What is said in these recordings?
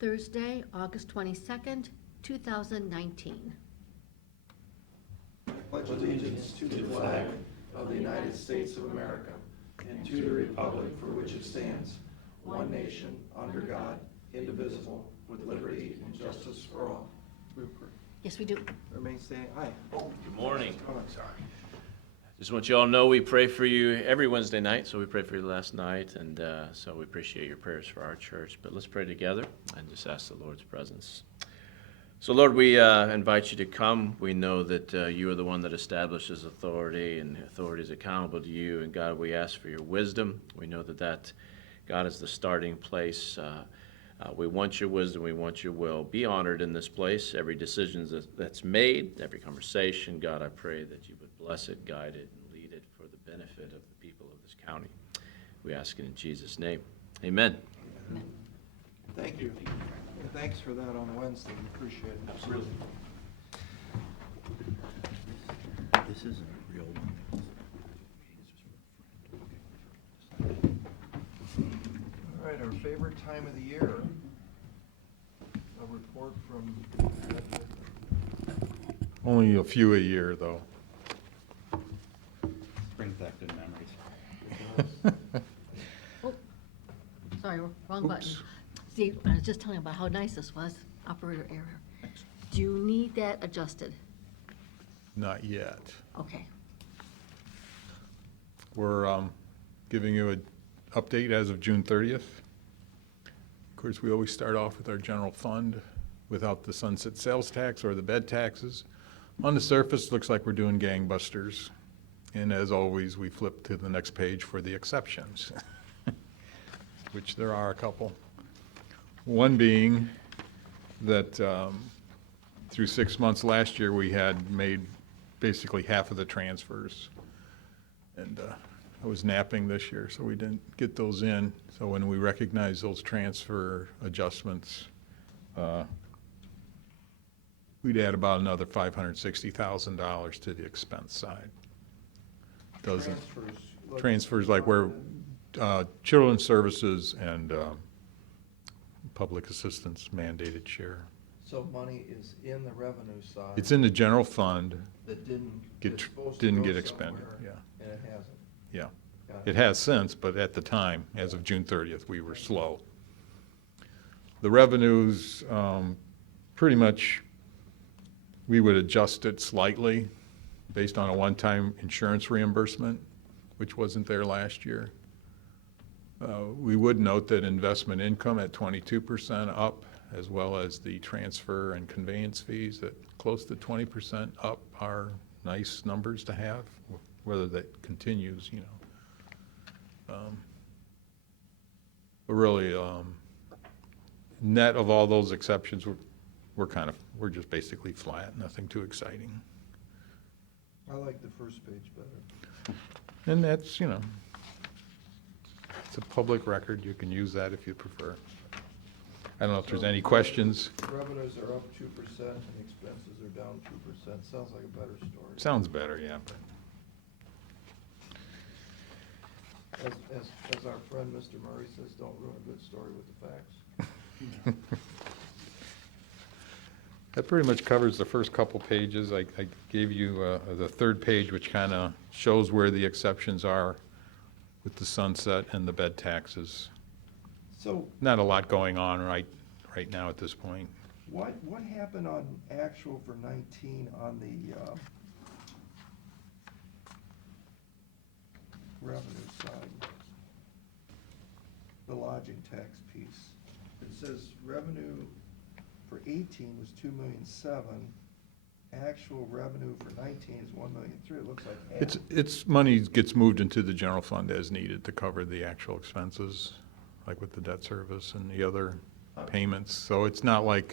Thursday, August 22nd, 2019. Pledge allegiance to the flag of the United States of America and to the republic for which it stands, one nation, under God, indivisible, with liberty and justice for all. Yes, we do. Remain standing. Aye. Good morning. Oh, I'm sorry. Just want you all to know we pray for you every Wednesday night, so we prayed for you last night, and so we appreciate your prayers for our church. But let's pray together and just ask the Lord's presence. So, Lord, we invite you to come. We know that you are the one that establishes authority, and authority is accountable to you. And God, we ask for your wisdom. We know that God, is the starting place. We want your wisdom. We want your will. Be honored in this place. Every decision that's made, every conversation, God, I pray that you would bless it, guide it, and lead it for the benefit of the people of this county. We ask it in Jesus' name. Amen. Amen. Thank you. And thanks for that on Wednesday. We appreciate it. Absolutely. This isn't a real one. All right, our favorite time of the year. A report from... Only a few a year, though. Brings back good memories. Oh, sorry, wrong button. Oops. See, I was just telling you about how nice this was, operator error. Do you need that adjusted? Not yet. Okay. We're giving you an update as of June 30th. Of course, we always start off with our general fund without the sunset sales tax or the bed taxes. On the surface, looks like we're doing gangbusters. And as always, we flip to the next page for the exceptions, which there are a couple. One being that through 6 months last year, we had made basically half of the transfers. And I was napping this year, so we didn't get those in. So when we recognize those transfer adjustments, we'd add about another $560,000 to the expense side. Doesn't transfers like where children's services and public assistance mandated share. So money is in the revenue side. It's in the general fund. That didn't Get- it's supposed to didn't go get expended, somewhere, yeah. And it hasn't. Yeah. Got It has since, but at the time, as of June 30th, we were slow. The revenues, pretty much, we would adjust it slightly based on a one-time insurance reimbursement, which wasn't there last year. We would note that investment income at 22% up, as well as the transfer and conveyance fees at close to 20% up are nice numbers to have. Whether that continues, but really, net of all those exceptions, we're just basically flat, nothing too exciting. I like the first page better. And that's, it's a public record. You can use that if you prefer. I don't know if there's any questions. Revenues are up 2% and expenses are down 2%. Sounds like a better story. Sounds better, yeah, but As our friend Mr. Murray says, don't ruin a good story with the facts. that pretty much covers the first couple pages. I gave you the third page, which kind of shows where the exceptions are with the sunset and the bed taxes. So Not a lot going on right now at this point. what happened on actual for 19 on the revenue side? The lodging tax piece. It says revenue for 18 was 2,000,007. Actual revenue for 19 is 1,000,003. It looks like half. It's money gets moved into the general fund as needed to cover the actual expenses, like with the debt service and the other payments. So it's not like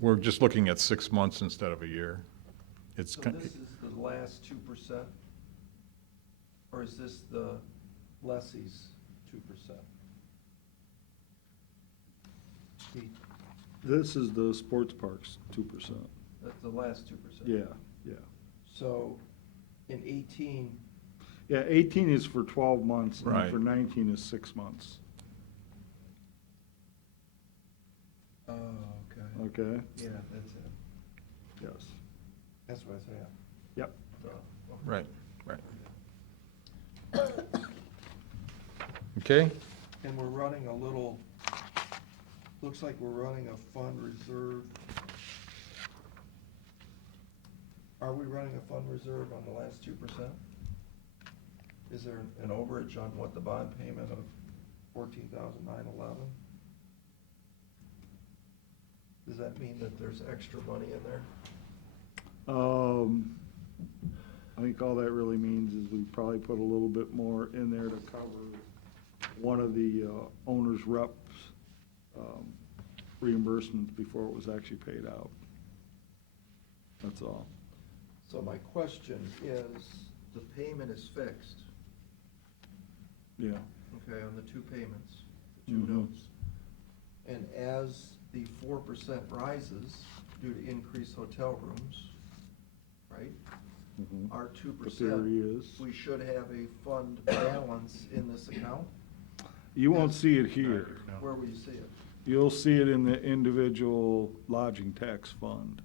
we're just looking at 6 months instead of a year. It's So this is the last 2%? Or is this the lessee's 2%? This is the sports parks, 2%. That's the last 2%? Yeah. So in 18, Yeah, 18 is for 12 months, Right. and for 19 is 6 months. Oh, okay. okay? Yeah, that's it. Yes. That's what I said. Yep. Right, right. Okay, And we're running a little, looks like we're running a fund reserve. Are we running a fund reserve on the last 2%? Is there an overage on what the bond payment of 14,911? Does that mean that there's extra money in there? I think all that really means is we probably put a little bit more in there to cover one of the owner's reps reimbursements before it was actually paid out. That's all. So my question is, the payment is fixed, Yeah. okay, on the two payments, the two Mhm. notes. And as the 4% rises due to increased hotel rooms, right? Mhm. Our The 2%, theory is, we should have a fund balance in this account? you won't see it here. Where will you see it? You'll see it in the individual lodging tax fund.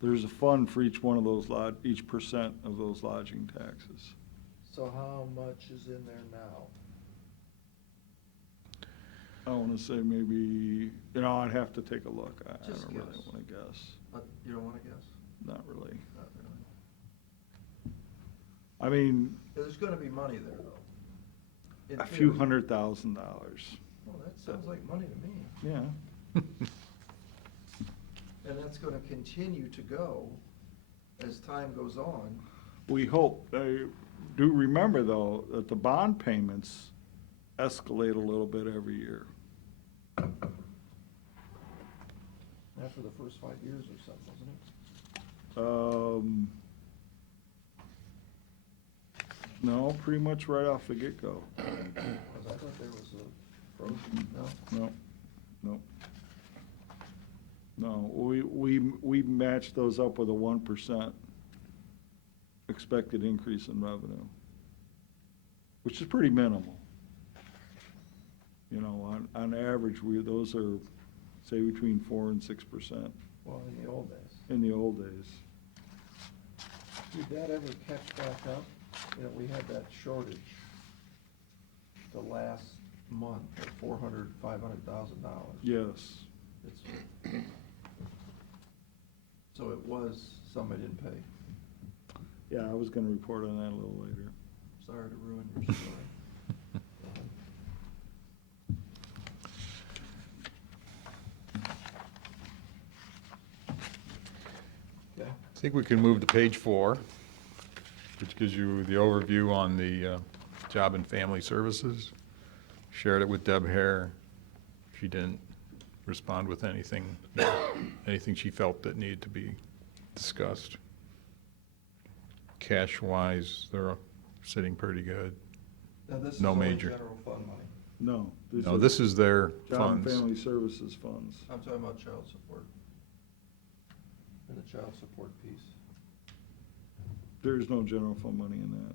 There's a fund for each one of those each percent of those lodging taxes. So how much is in there now? I wanna say maybe, I'd have to take a look. I Just don't really guess. wanna guess. You don't wanna guess? Not really. Not really. I mean, There's gonna be money there, though. In a few theory. $100,000. Well, that sounds like money to me. Yeah. And that's gonna continue to go as time goes on. We hope, do remember though, that the bond payments escalate a little bit every year. After the first 5 years or something, isn't it? No, pretty much right off the get-go. Because I thought there was a frozen, no? No. No, we match those up with a 1% expected increase in revenue, which is pretty minimal. On average, those are, say, between 4% and 6% Well, in the old days. in the old days. Did that ever catch back up? We had that shortage the last month of $400,000-$500,000. Yes. It's, so it was, somebody didn't pay. Yeah, I was gonna report on that a little later. Sorry to ruin your story. Okay. I think we can move to page 4, which gives you the overview on the Job and Family Services. Shared it with Deb Hare. She didn't respond with anything she felt that needed to be discussed. Cash-wise, they're sitting pretty good. Now, this is No only major. general fund money. No. No, this is their Job and funds. Family Services funds. I'm talking about child support. And the child support piece. There's no general fund money in that.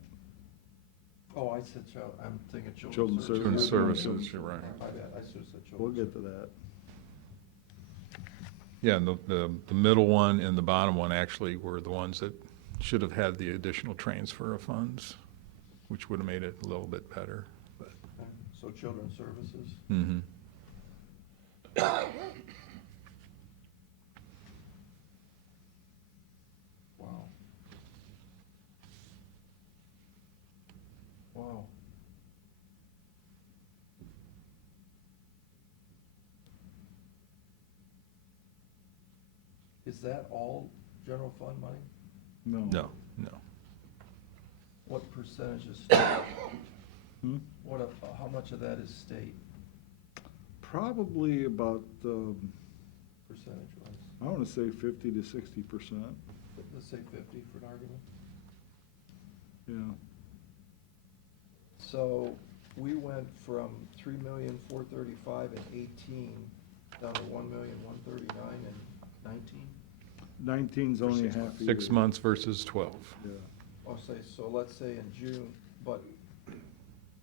Oh, I said child, I'm thinking Children's Children's Services. Services, you're right. My bad, I should have said children's. We'll get to that. Yeah, and the middle one and the bottom one actually were the ones that should have had the additional transfer of funds, which would have made it a little bit better. But Okay, so children's services. mhm. Wow. Wow. Is that all general fund money? No, no. What percentage is state? Hmm? How much of that is state, Probably about, percentage-wise? I wanna say 50 to 60%. Let's say 50 for an argument. Yeah. So we went from 3,435,000 in 18 down to 1,139,000 in 19? 19's only a half a year. 6 months versus 12. Yeah. Oh, so let's say in June, but,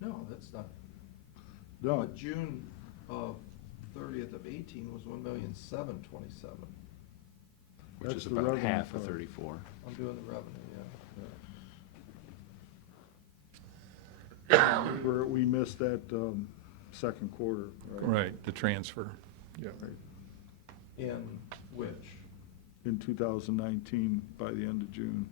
no, that's not. No, But June of 30th of 18 was 1,727,000. Which That's is the about revenue half of part. 34. I'm doing the revenue, We missed that, second quarter, right? Right, the transfer. Yeah, right. yeah. In which? In 2019, by the end of June.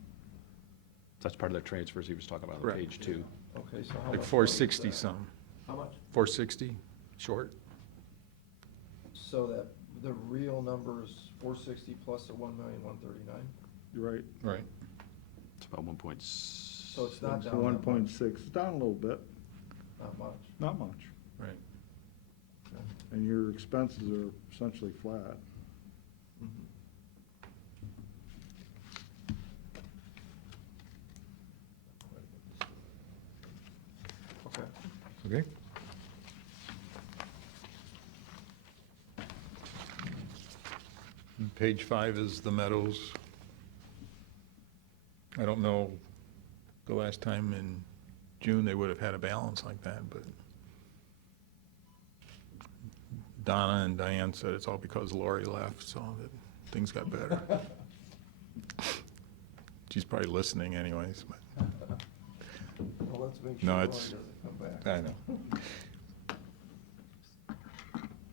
That's part of the transfers he was talking about on Correct. page 2. Okay, so how Like much? 460 was that? some, How much? 460 short. So that the real number is 460 plus the 1,139,000? You're right. Right. It's about 1. So it's not It's down that much. 1.6, it's down a little bit, Not much. not much. Right. Okay. And your expenses are essentially flat. Mhm. Okay. Okay. And page 5 is the Meadows. I don't know, the last time in June, they would have had a balance like that, but Donna and Diane said it's all because Lori left, so that things got better. She's probably listening anyways, but Well, let's make sure No, Lori it's- doesn't come back. I know.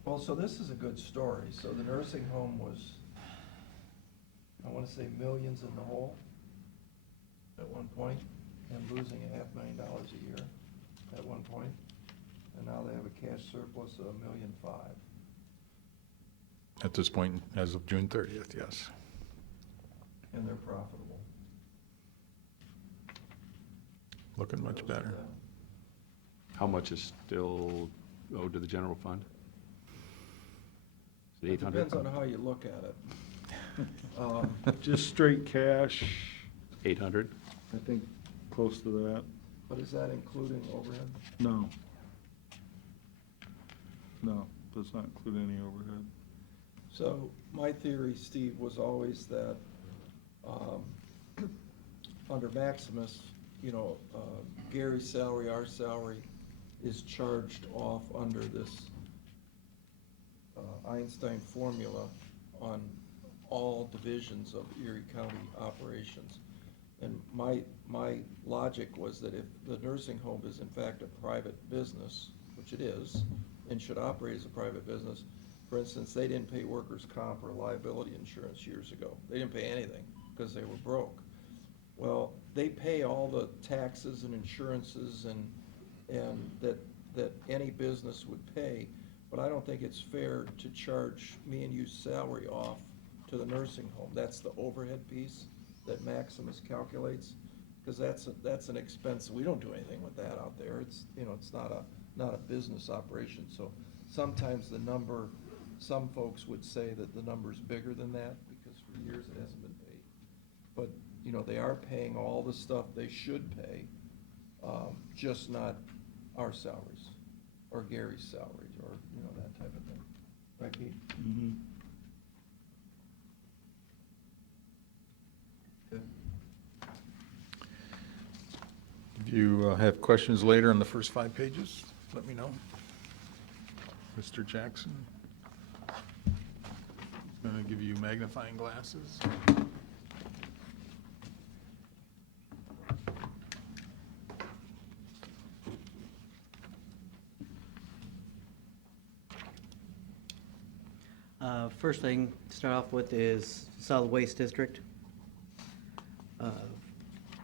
Well, so this is a good story. So the nursing home was, I want to say millions in the hole at one point, and losing $500,000 a year at one point. And now they have a cash surplus of $1.5 million. At this point, as of June 30th, yes. And they're profitable. Looking much Kudos to better. them. How much is still owed to the general fund? Is it It 800? depends on how you look at it. Just straight cash, 800? I think close to that. But is that including overhead? No. No, does not include any overhead. So my theory, Steve, was always that under Maximus, you know, Gary's salary, our salary is charged off under this Einstein formula on all divisions of Erie County operations. And my logic was that if the nursing home is in fact a private business, which it is, and should operate as a private business, for instance, they didn't pay workers' comp or liability insurance years ago. They didn't pay anything because they were broke. Well, they pay all the taxes and insurances and that any business would pay, but I don't think it's fair to charge me and you's salary off to the nursing home. That's the overhead piece that Maximus calculates, because that's an expense. We don't do anything with that out there. It's, you know, it's not a business operation. So sometimes the number, some folks would say that the number's bigger than that, because for years it hasn't been paid. But, you know, they are paying all the stuff they should pay, just not our salaries, or Gary's salaries, or, you know, that type of thing. Right, Pete? Mm-hmm. Good. If you have questions later on the first 5 pages, let me know. Mr. Jackson. Going to give you magnifying glasses. First thing to start off with is solid waste district.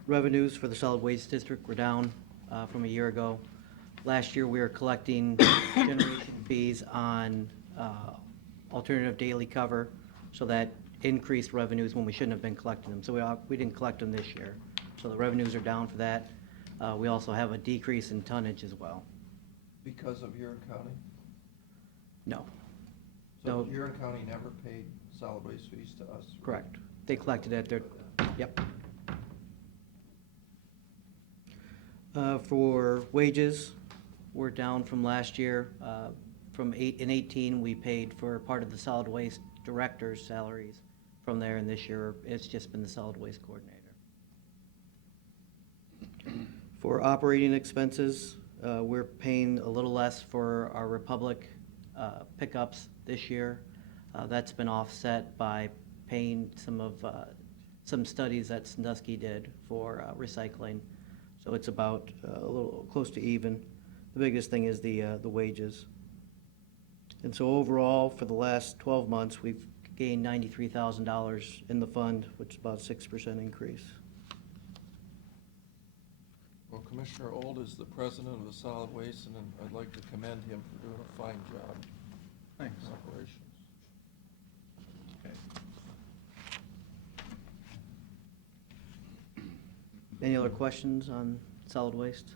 Revenues for the solid waste district were down from a year ago. Last year, we were collecting generation fees on alternative daily cover, so that increased revenues when we shouldn't have been collecting them. So we didn't collect them this year. So the revenues are down for that. We also have a decrease in tonnage as well. Because of Huron County? No, So No. Huron County never paid solid waste fees to us? correct. They collected at their, yep. For wages, we're down from last year. In 18, we paid for part of the solid waste director's salaries from there, and this year, it's just been the solid waste coordinator. For operating expenses, we're paying a little less for our Republic pickups this year. That's been offset by paying some studies that Sandusky did for recycling. So it's about a little close to even. The biggest thing is the wages. And so overall, for the last 12 months, we've gained $93,000 in the fund, which is about a 6% increase. Well, Commissioner Old is the president of the solid waste, and I'd like to commend him for doing a fine job Thanks. in operations. Any other questions on solid waste?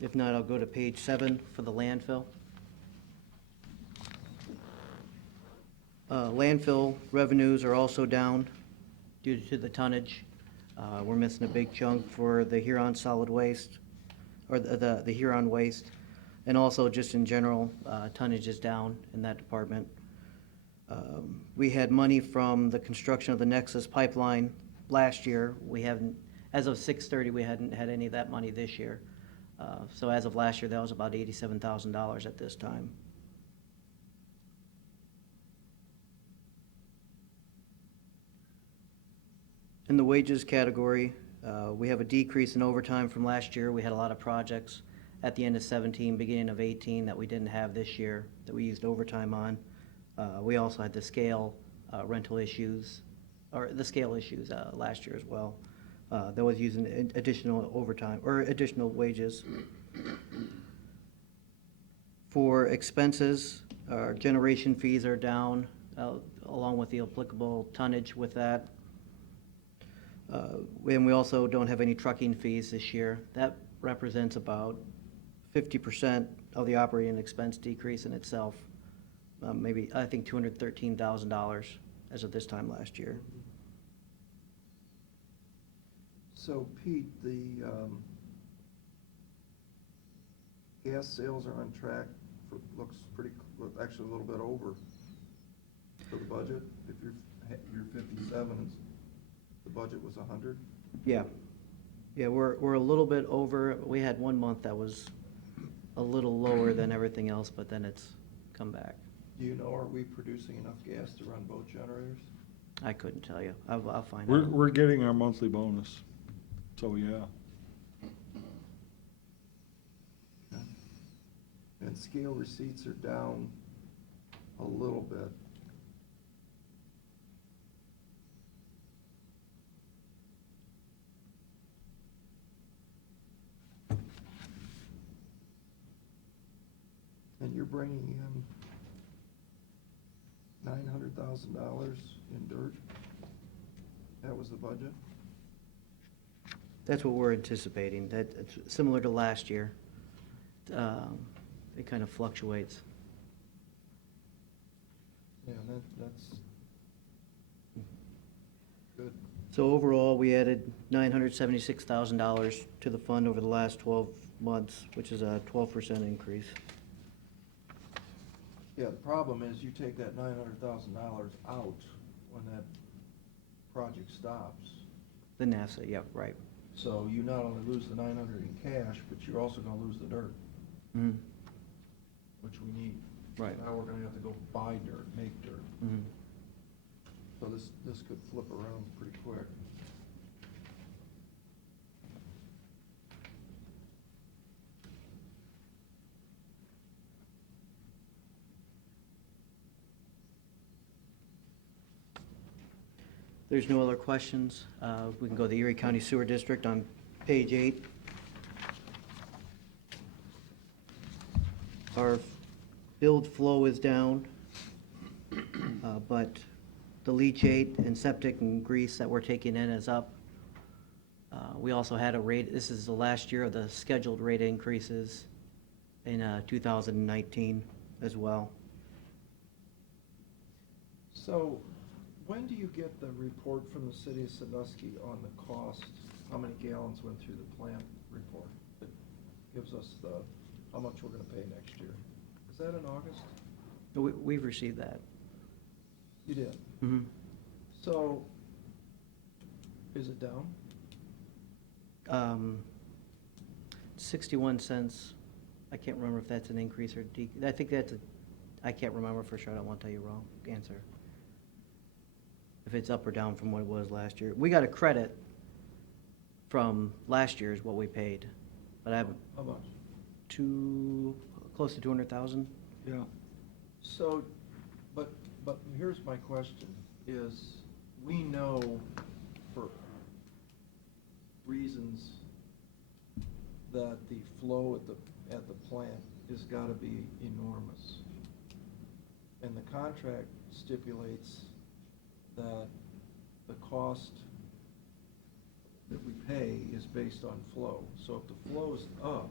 If not, I'll go to page 7 for the landfill. Landfill revenues are also down due to the tonnage. We're missing a big chunk for the Huron solid waste, or the Huron waste, and also just in general, tonnage is down in that department. We had money from the construction of the Nexus pipeline last year. We haven't, as of 6/30, we hadn't had any of that money this year. So as of last year, that was about $87,000 at this time. In the wages category, we have a decrease in overtime from last year. We had a lot of projects at the end of 17, beginning of 18 that we didn't have this year, that we used overtime on. We also had the scale rental issues, or the scale issues last year as well. That was using additional overtime, or additional wages. For expenses, our generation fees are down, along with the applicable tonnage with that. And we also don't have any trucking fees this year. That represents about 50% of the operating expense decrease in itself. Maybe, I think, $213,000 as of this time last year. So Pete, the gas sales are on track for, looks pretty, actually a little bit over for the budget. If you're 57, the budget was 100. Yeah. Yeah, we're a little bit over. We had one month that was a little lower than everything else, but then it's come back. Do you know, are we producing enough gas to run both generators? I couldn't tell you. I'll find We're, out. we're getting our monthly bonus, so yeah. And scale receipts are down a little bit. And you're bringing in $900,000 in dirt? That was the budget? That's what we're anticipating. That it's similar to last year. It kind of fluctuates. Yeah, that's good. So overall, we added $976,000 to the fund over the last 12 months, which is a 12% increase. Yeah, the problem is you take that $900,000 out when that project stops. The NASA, yeah, right. So you not only lose the 900 in cash, but you're also gonna lose the dirt, Mhm. which we need. Right. Now we're gonna have to go buy dirt, make dirt. Mhm. So this could flip around pretty quick. There's no other questions. We can go to the Erie County Sewer District on page 8. Our billed flow is down, but the leachate and septic and grease that we're taking in is up. We also had a rate, this is the last year of the scheduled rate increases in 2019 as well. So when do you get the report from the city of Sandusky on the cost, how many gallons went through the plant report? That gives us how much we're gonna pay next year. Is that in August? We've received that. You did. Mhm. So, is it down? 61 cents. I can't remember if that's an increase or I think that's I can't remember for sure. I don't want to tell you wrong answer. If it's up or down from what it was last year. We got a credit from last year's what we paid, but I have How much? close to 200,000. Yeah. So, but here's my question, is we know for reasons that the flow at the plant has gotta be enormous. And the contract stipulates that the cost that we pay is based on flow. So if the flow's up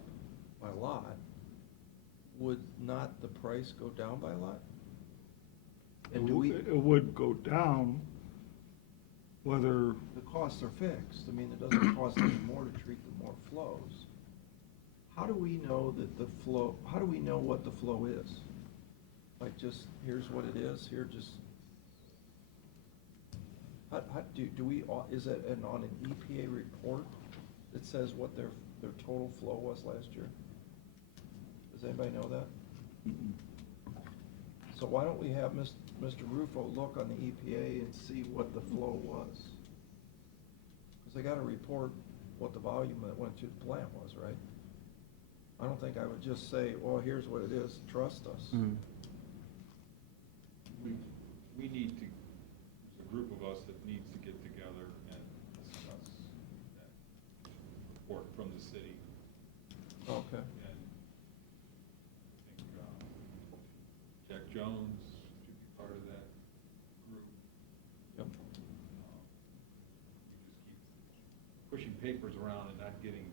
by a lot, would not the price go down by a lot? And do we, It would go down, whether, the costs are fixed, I mean, it doesn't cost any more to treat the more flows. How do we know that the flow, how do we know what the flow is? Like, just, here's what it is, here, just, do we, is it on an EPA report that says what their total flow was last year? Does anybody know that? So why don't we have Mr. Rufo look on the EPA and see what the flow was? Because they gotta report what the volume that went to the plant was, right? I don't think I would just say, well, here's what it is, trust us. Mhm. We need to, there's a group of us that needs to get together and discuss that report from the city. Okay. And I think Jack Jones should be part of that group. Yep. We just keep pushing papers around and not getting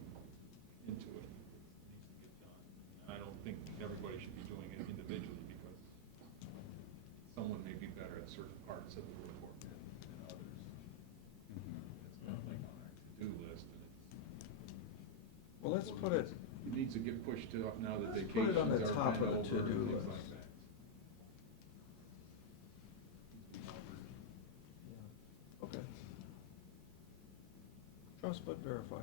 into it. It needs to get done. And I don't think everybody should be doing it individually because someone may be better at certain parts of the report than others. It's not like on our to-do list. And it's, Well, let's put it, it needs to get pushed to now that Let's put it vacations on the are top kind of of the over to-do and things list. like that. okay. Trust but verify.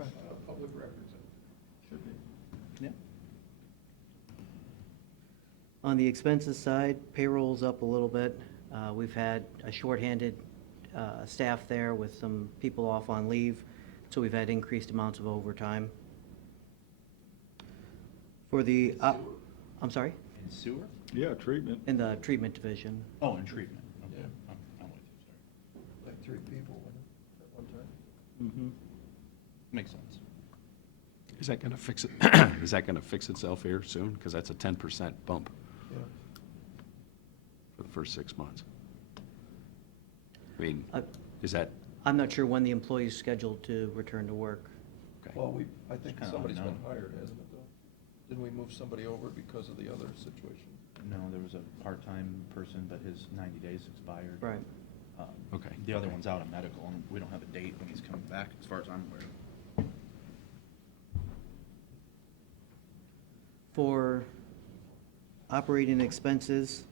Okay. Public records. Should be. Yeah. On the expenses side, payroll's up a little bit. We've had a shorthanded staff there with some people off on leave, so we've had increased amounts of overtime. For the, I'm sorry? In sewer? yeah, treatment. In the treatment division. Oh, in treatment. Okay. Yeah. I'm with you, sorry. Like 3 people at one time. Mhm. Makes sense. Is that gonna fix it, is that gonna fix itself here soon? Because that's a 10% bump Yeah. for the first 6 months. I mean, Uh, is that, I'm not sure when the employee's scheduled to return to work. okay? Well, I think kinda somebody's been unknown. hired, hasn't it, though? Didn't we move somebody over because of the other situation? No, there was a part-time person, but his 90 days expired. Right. Okay. The other one's out of medical, and we don't have a date when he's coming back, as far as I'm aware. For operating expenses,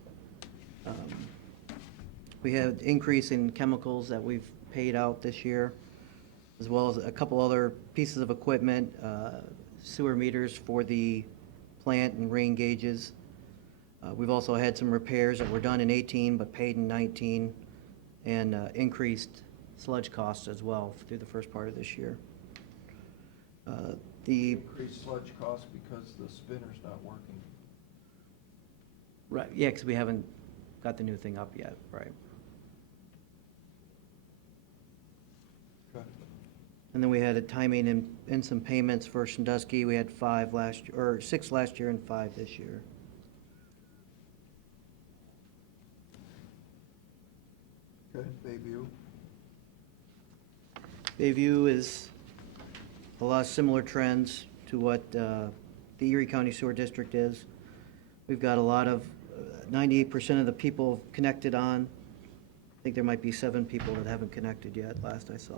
we had increase in chemicals that we've paid out this year, as well as a couple other pieces of equipment, sewer meters for the plant and rain gauges. We've also had some repairs that were done in 18 but paid in 19, and increased sludge costs as well through the first part of this year. The Increased sludge costs because the spinner's not working. Right, yeah, because we haven't got the new thing up yet, right. Okay. And then we had a timing and some payments for Sandusky. We had 6 last year and 5 this year. Okay, Bayview. Bayview is a lot of similar trends to what the Erie County Sewer District is. We've got a lot of, 98% of the people connected on. I think there might be 7 people that haven't connected yet, last I saw.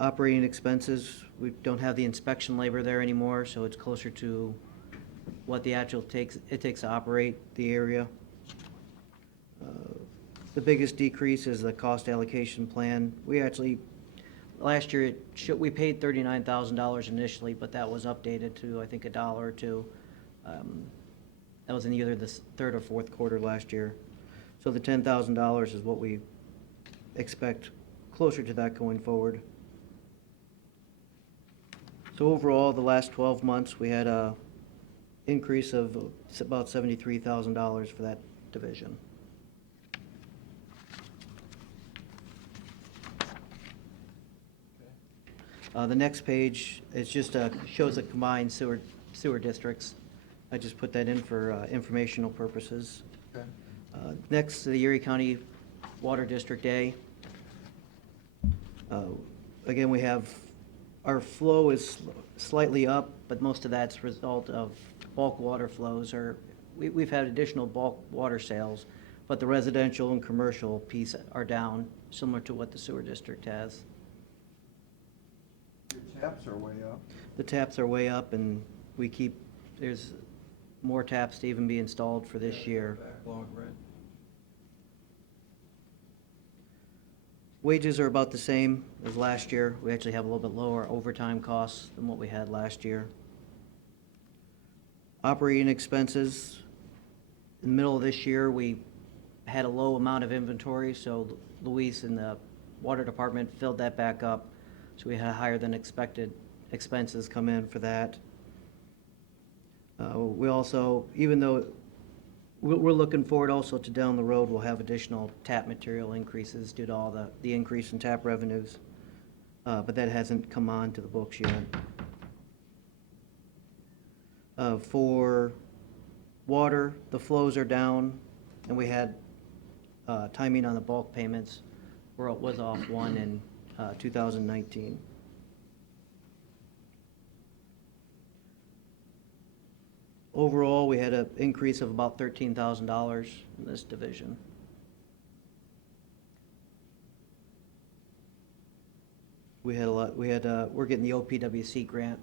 Operating expenses, we don't have the inspection labor there anymore, so it's closer to what the actual it takes to operate the area. The biggest decrease is the cost allocation plan. We actually, last year, we paid $39,000 initially, but that was updated to, I think, $1 or $2. That was in either the third or fourth quarter last year. So the $10,000 is what we expect, closer to that going forward. So overall, the last 12 months, we had a increase of about $73,000 for that division. The next page is just shows the combined sewer districts. I just put that in for informational purposes. Okay. Next, the Erie County Water District A. Again, we have, our flow is slightly up, but most of that's a result of bulk water flows, or we've had additional bulk water sales, but the residential and commercial piece are down, similar to what the sewer district has. Your taps are way up. The taps are way up, and there's more taps to even be installed for this year. Backlog, right? Wages are about the same as last year. We actually have a little bit lower overtime costs than what we had last year. Operating expenses, in the middle of this year, we had a low amount of inventory, so Luis in the water department filled that back up. So we had higher than expected expenses come in for that. We also, even though we're looking forward also to down the road, we'll have additional tap material increases due to all the increase in tap revenues. But that hasn't come on to the books yet. For water, the flows are down, and we had timing on the bulk payments where it was off one in 2019. Overall, we had an increase of about $13,000 in this division. We're getting the OPWC grant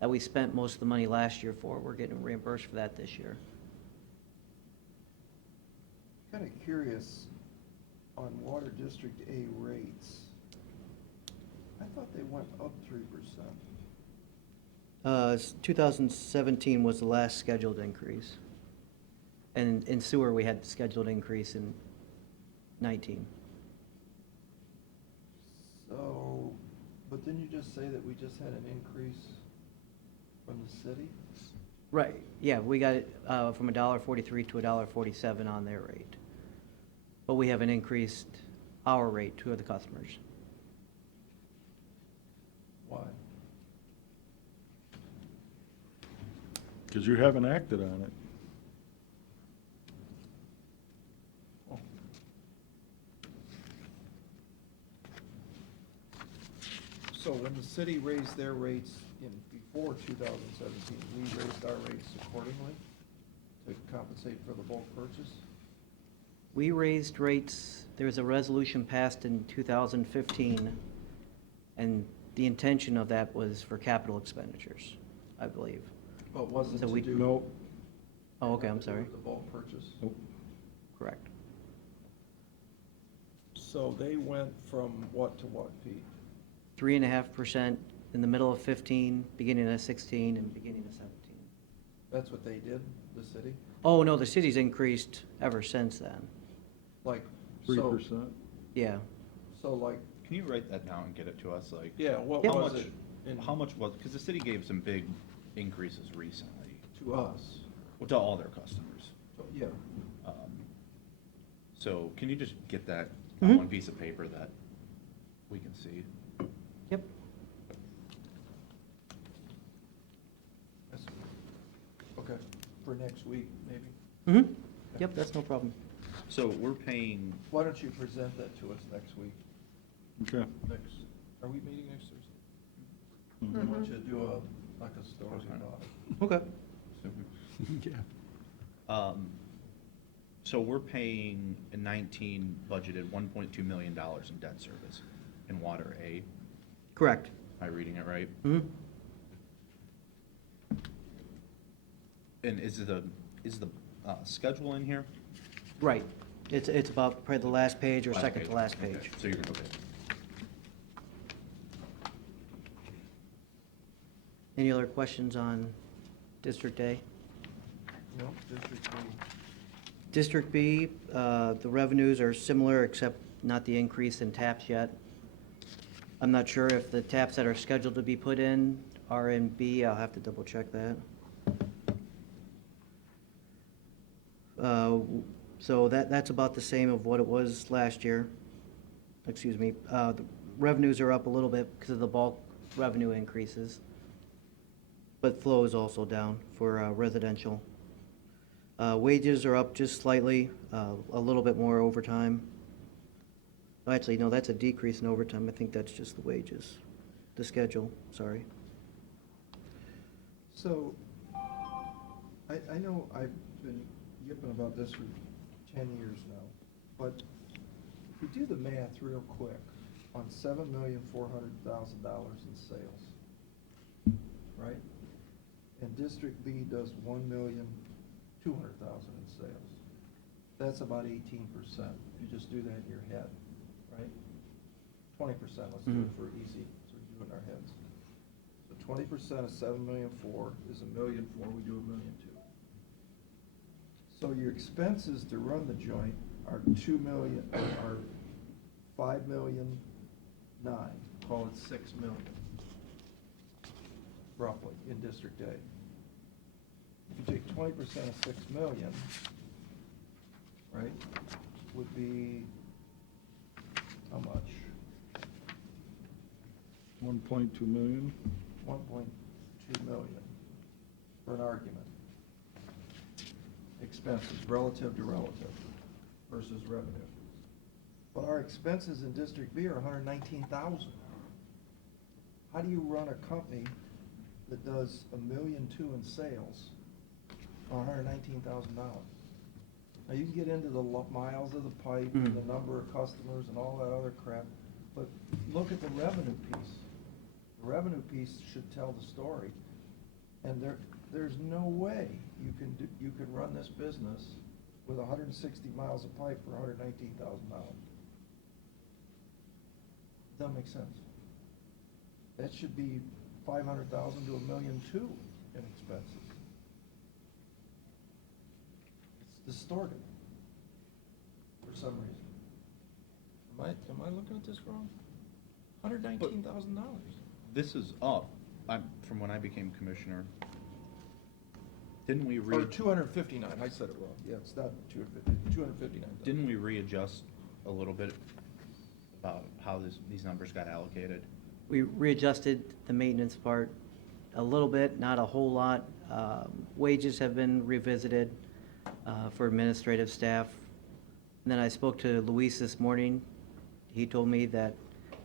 that we spent most of the money last year for. We're getting reimbursed for that this year. Kind of curious on Water District A rates. I thought they went up 3%. 2017 was the last scheduled increase. And in sewer, we had the scheduled increase in 19. So, but didn't you just say that we just had an increase from the city? Right, yeah, we got it from $1.43 to $1.47 on their rate. But we haven't increased our rate to the customers. Why? Because you haven't acted on it. So when the city raised their rates before 2017, we raised our rates accordingly to compensate for the bulk purchase? We raised rates, there was a resolution passed in 2015, and the intention of that was for capital expenditures, I believe. But wasn't So to we- do. No, Oh, okay, I'm sorry. The bulk purchase? Correct. So they went from what to what, Pete? 3.5% in the middle of 15, beginning of 16, and beginning of 17. That's what they did, the city? Oh, no, the city's increased ever since then. Like, 3%. Yeah. So like, Can you write that down and get it to us, like? yeah, what Yep. was it in, How much was, because the city gave some big increases recently, to us? well, to all their customers. Yeah, So can you just get that Mhm. on one piece of paper that we can see? Yep. that's, okay, for next week, maybe? Mm-hmm. Yep, that's no problem. So we're paying, Why don't you present that to us next week? Okay. Are we meeting next Thursday? Mhm. I want you to do like a story Okay. about it. Okay. Yeah. so we're paying in 19 budgeted $1.2 million in debt service in Water A. Correct. Am I reading it right? Mm-hmm. And is the schedule in here? Right. It's about probably the last page or second to last Okay, page. So you're, okay. Any other questions on District A? No, District B. District B, the revenues are similar, except not the increase in taps yet. I'm not sure if the taps that are scheduled to be put in are in B. I'll have to double check that. So that's about the same of what it was last year. Excuse me. The revenues are up a little bit because of the bulk revenue increases. But flow is also down for residential. Wages are up just slightly, a little bit more overtime. Actually, no, that's a decrease in overtime. I think that's just the wages, the schedule, sorry. So, I know I've been yipping about this for 10 years now, but if you do the math real quick, on $7,400,000 in sales, right? And District B does $1,200,000 in sales. That's about 18%, if you just do that in your head, right? 20%, let's do it for easy, so we do it in our heads. So 20% of 7,400,000 is $1,400,000, we do $1,200,000. So your expenses to run the joint are are 5,000,009, call it 6,000,000, roughly, in District A. If you take 20% of 6,000,000, right, would be how much? 1.2 million. 1.2 million, for an argument. Expenses, relative to relative, versus revenue. But our expenses in District B are 119,000. How do you run a company that does $1,200,000 in sales on $119,000? Now, you can get into the miles of the pipe and the number of customers and all that other crap, but look at the revenue piece. The revenue piece should tell the story. And there's no way you can run this business with 160 miles of pipe for $119,000. Doesn't make sense. That should be 500,000 to 1,200,000 in expenses. It's distorted for some reason. Am I looking at this wrong? $119,000. This is up, from when I became commissioner. Didn't we Or 259, I said it wrong. Yeah, it's not 259. didn't we readjust a little bit about how these numbers got allocated? We readjusted the maintenance part a little bit, not a whole lot. Wages have been revisited for administrative staff. And then I spoke to Luis this morning. He told me that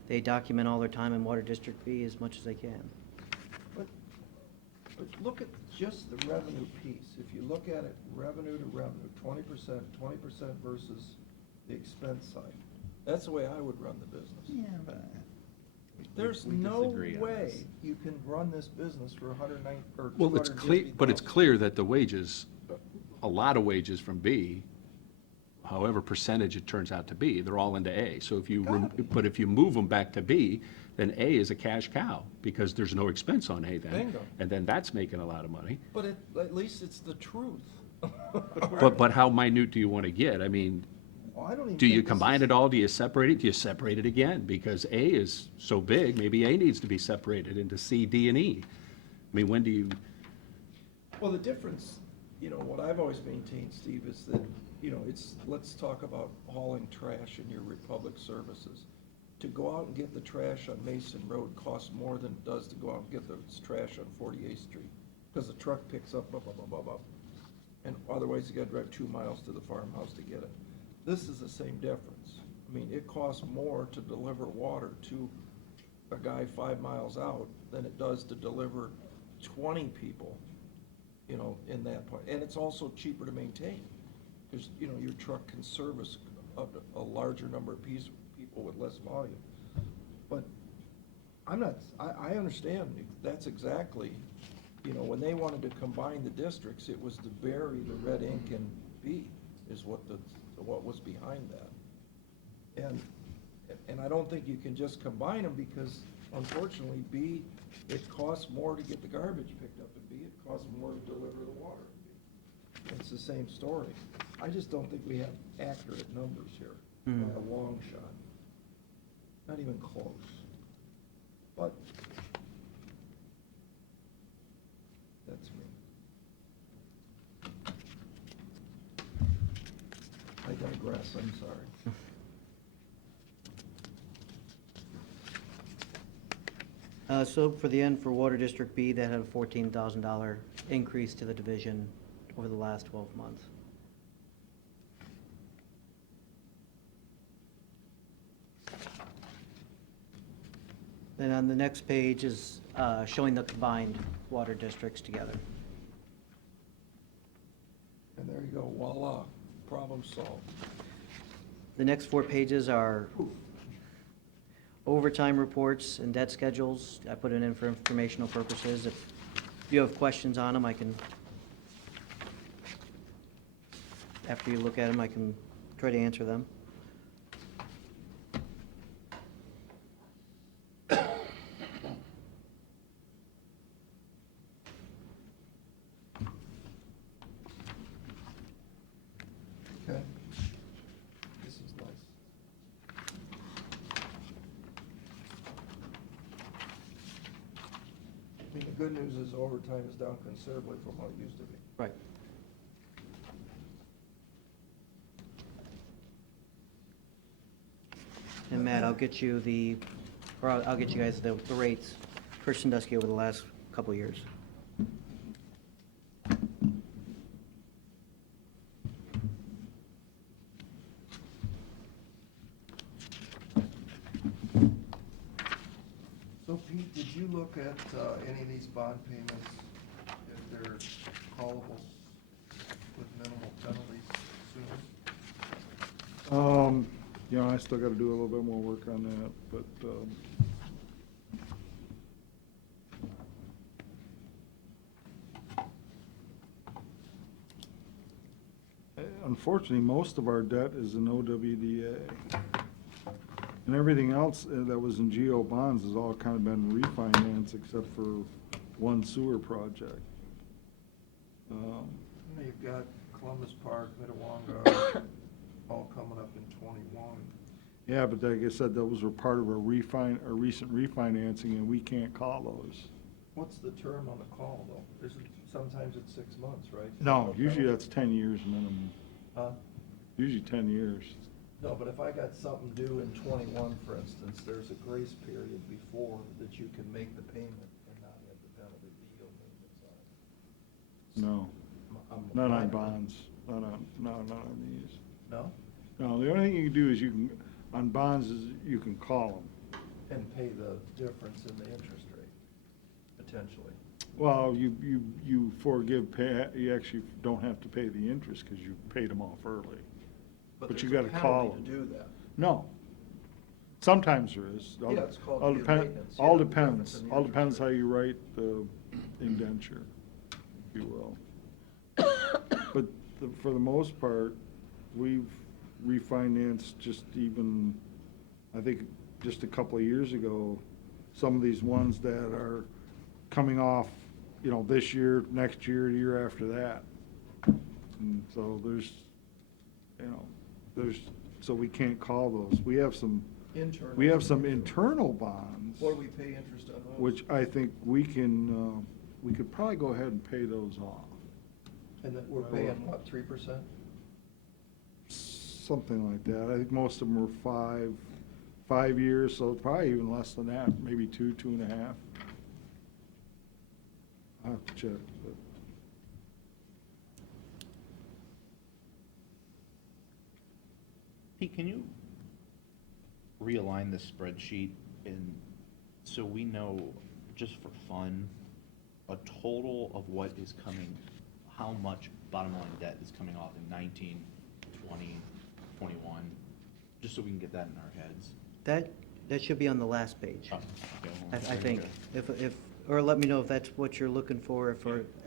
they document all their time in Water District B as much as they can. But look at just the revenue piece. If you look at it, revenue to revenue, 20% versus the expense side. That's the way I would run the business. Yeah, but. There's we no disagree on way this. you can run this business for 109 or Well, it's clear, but it's 250,000. clear that the wages, a lot of wages from B, however percentage it turns out to be, they're all into A. So if you, Gotta be. but if you move them back to B, then A is a cash cow, because there's no expense on A then. Bingo. And then that's making a lot of money. But at least it's the truth. But how minute do you want to get? I mean, Well, I don't even do you think this combine is- it all? Do you separate it? Do you separate it again? Because A is so big, maybe A needs to be separated into C, D, and E. I mean, when do you, Well, the difference, what I've always maintained, Steve, is that, let's talk about hauling trash in your Republic services. To go out and get the trash on Mason Road costs more than it does to go out and get the trash on 48th Street, because the truck picks up, and otherwise you gotta drive 2 miles to the farmhouse to get it. This is the same difference. I mean, it costs more to deliver water to a guy 5 miles out than it does to deliver 20 people, in that part. And it's also cheaper to maintain, because, your truck can service a larger number of people with less volume. But I understand, that's exactly, you know, when they wanted to combine the districts, it was to bury the red ink and B is what was behind that. And I don't think you can just combine them because unfortunately, B, it costs more to get the garbage picked up at B, it costs more to deliver the water at B. It's the same story. I just don't think we have accurate numbers here by a long shot. Not even close. But that's me. I digress, I'm sorry. So for the end, for Water District B, that had a $14,000 increase to the division over the last 12 months. Then on the next page is showing the combined water districts together. And there you go, voila, problem solved. The next 4 pages are overtime reports and debt schedules. I put it in for informational purposes. If you have questions on them, I can, after you look at them, I can try to answer them. Okay. This is nice. I mean, the good news is overtime is down considerably from what it used to be. Right. And Matt, I'll get you I'll get you guys the rates for Sandusky over the last couple of years. So Pete, did you look at any of these bond payments, if they're callable with minimal penalties soon? You know, I still gotta do a little bit more work on that, but, unfortunately, most of our debt is in OWDA. And everything else that was in GO bonds has all kind of been refinanced except for one sewer project. You know, you've got Columbus Park, Minnewanka, all coming up in '21. Yeah, but like I said, those were part of a recent refinancing, and we can't call those. What's the term on the call, though? Sometimes it's 6 months, right? No, usually that's 10 years minimum, Huh? usually 10 years. No, but if I got something due in '21, for instance, there's a grace period before that you can make the payment and not have the penalty of yield maintenance on it. No, not on bonds, not on these. No? No, the only thing you can do is on bonds is you can call them. And pay the difference in the interest rate, potentially. Well, you forgive pay, you actually don't have to pay the interest because you paid them off early. But you there's a gotta call penalty them. to do that. No. Sometimes there is. Yeah, it's called All yield depend- maintenance. All Yeah, the difference depends, in the all interest depends rate. how you write the indenture, if you will. But for the most part, we've refinanced just even, I think, just a couple of years ago, some of these ones that are coming off, you know, this year, next year, the year after that. And so so we can't call those. We have some internal bonds, What do we pay interest on those? which I think we could probably go ahead and pay those off. And that we're paying, what, 3%? Something like that. I think most of them were 5 years, so probably even less than that, maybe 2.5. I'll have to check, but. Pete, can you realign the spreadsheet so we know, just for fun, a total of what is coming, how much bottom line debt is coming off in 19, 20, 21, just so we can get that in our heads? That should be on the last page. Oh, okay, well, I think, if or let me know if that's what you're looking for,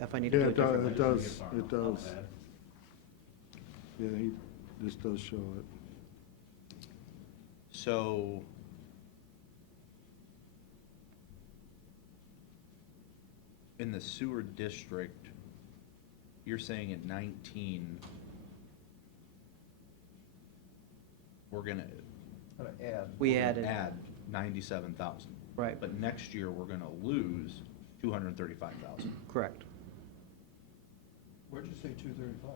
if I need to Yeah, do it differently. it does, it does. Yeah, this does show it. So, in the sewer district, you're saying in 19, we're gonna Gonna add. We added, add 97,000. right, But next year, we're gonna lose 235,000. correct. Where'd you say 235?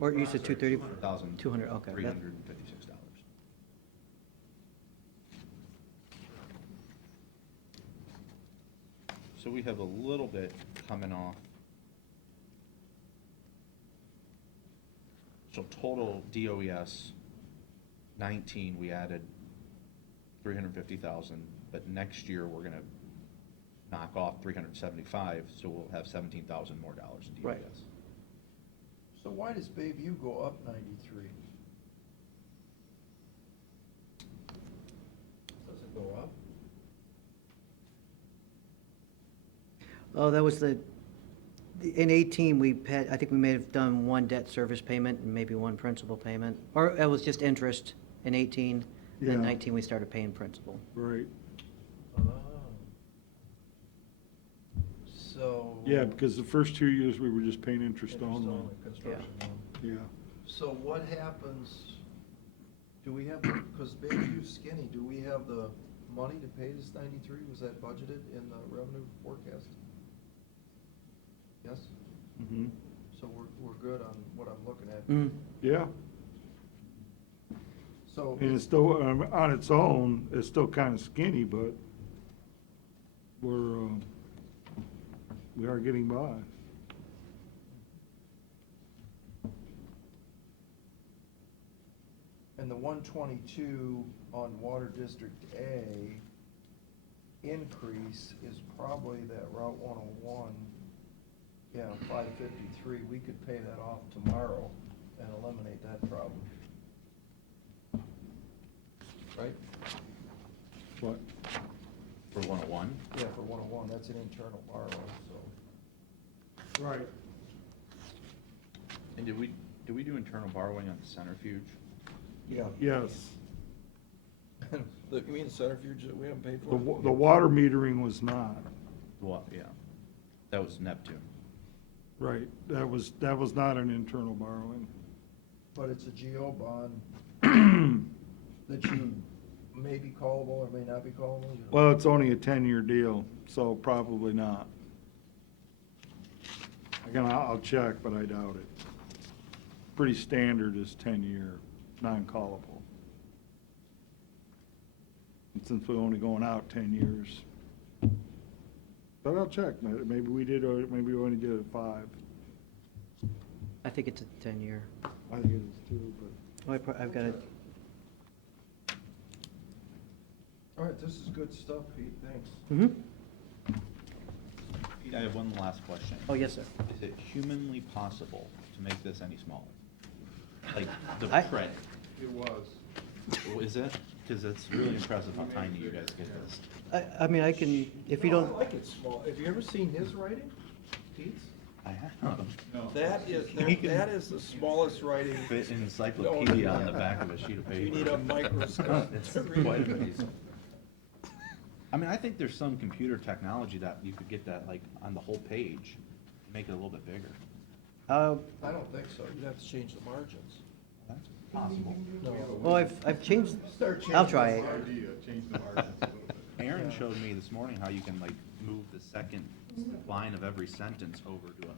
Or you said 230? 200,000. 200, okay. that- $356. So we have a little bit coming off. So total DOES 19, we added 350,000, but next year we're gonna knock off 375, so we'll have 17,000 more dollars in DOES. Right. So why does Bayview go up 93? Does it go up? Oh, that was in 18, I think we may have done one debt service payment and maybe one principal payment. Or it was just interest in 18, Yeah. then 19, we started paying principal. Right. So. Yeah, because the first 2 years, we were just paying interest only. Construction loan. Yeah. So what happens, do we have, because Bayview's skinny, do we have the money to pay this 93? Was that budgeted in the revenue forecast? Yes? Mm-hmm. So we're good on what I'm looking at. Mm, Yeah, So, and it's still, on its own, it's still kind of skinny, but we are getting by. and the 122 on Water District A increase is probably that Route 101. Yeah, 553, we could pay that off tomorrow and eliminate that problem. Right? What? For 101? Yeah, for 101, that's an internal borrowing, so. Right. And did we do internal borrowing on the centrifuge? Yeah. Yes. You mean the centrifuge that we haven't paid The, for? the water metering was not. What, yeah. That was Neptune. Right. That was not an internal borrowing. But it's a GO bond that you may be callable or may not be callable. you know? Well, it's only a 10-year deal, so probably not. Again, I'll check, but I doubt it. Pretty standard is 10-year, non-callable. And since we're only going out 10 years. But I'll check, maybe we did, or maybe we only did it 5. I think it's a 10-year. I think it is too, but. I've got it. All right, this is good stuff, Pete, thanks. Mm-hmm. Pete, I have one last question. Oh, yes, sir. Is it humanly possible to make this any smaller? Like the I- print, It was. is it? Because it's really impressive how tiny you guys get this. I mean, I can, if you No, don't, I like it small. Have you ever seen his writing, Pete's? I have. No. That is the smallest writing. Fit an encyclopedia on the back of a sheet of paper. You need a microscope It's to read quite it. amazing. I mean, I think there's some computer technology that you could get that like on the whole page, make it a little bit bigger. I don't think so. You'd have to change the margins. That's possible. No. well, I've changed, Start I'll changing try the it. margins. Idea, change the margins a little bit. Aaron showed me this morning how you can like move the second line of every sentence over to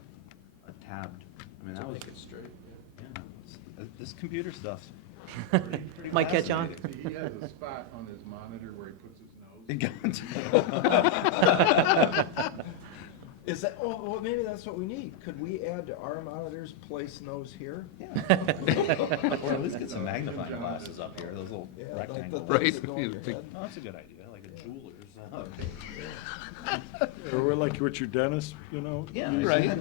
a tabbed. I mean, that was, Make it straight, yeah. yeah, this computer stuff's Might catch on. He has a spot on his monitor where he puts his nose. Is that, oh, well, maybe that's what we need. Could we add to our monitors, place nose here? Yeah. Or at least get some magnifying glasses up here, those little Yeah, like the rectangles. things that go in your Right. head. Oh, that's a good idea, like a jeweler's. Or like what your dentist, you know? Yeah, uses, right. you know? I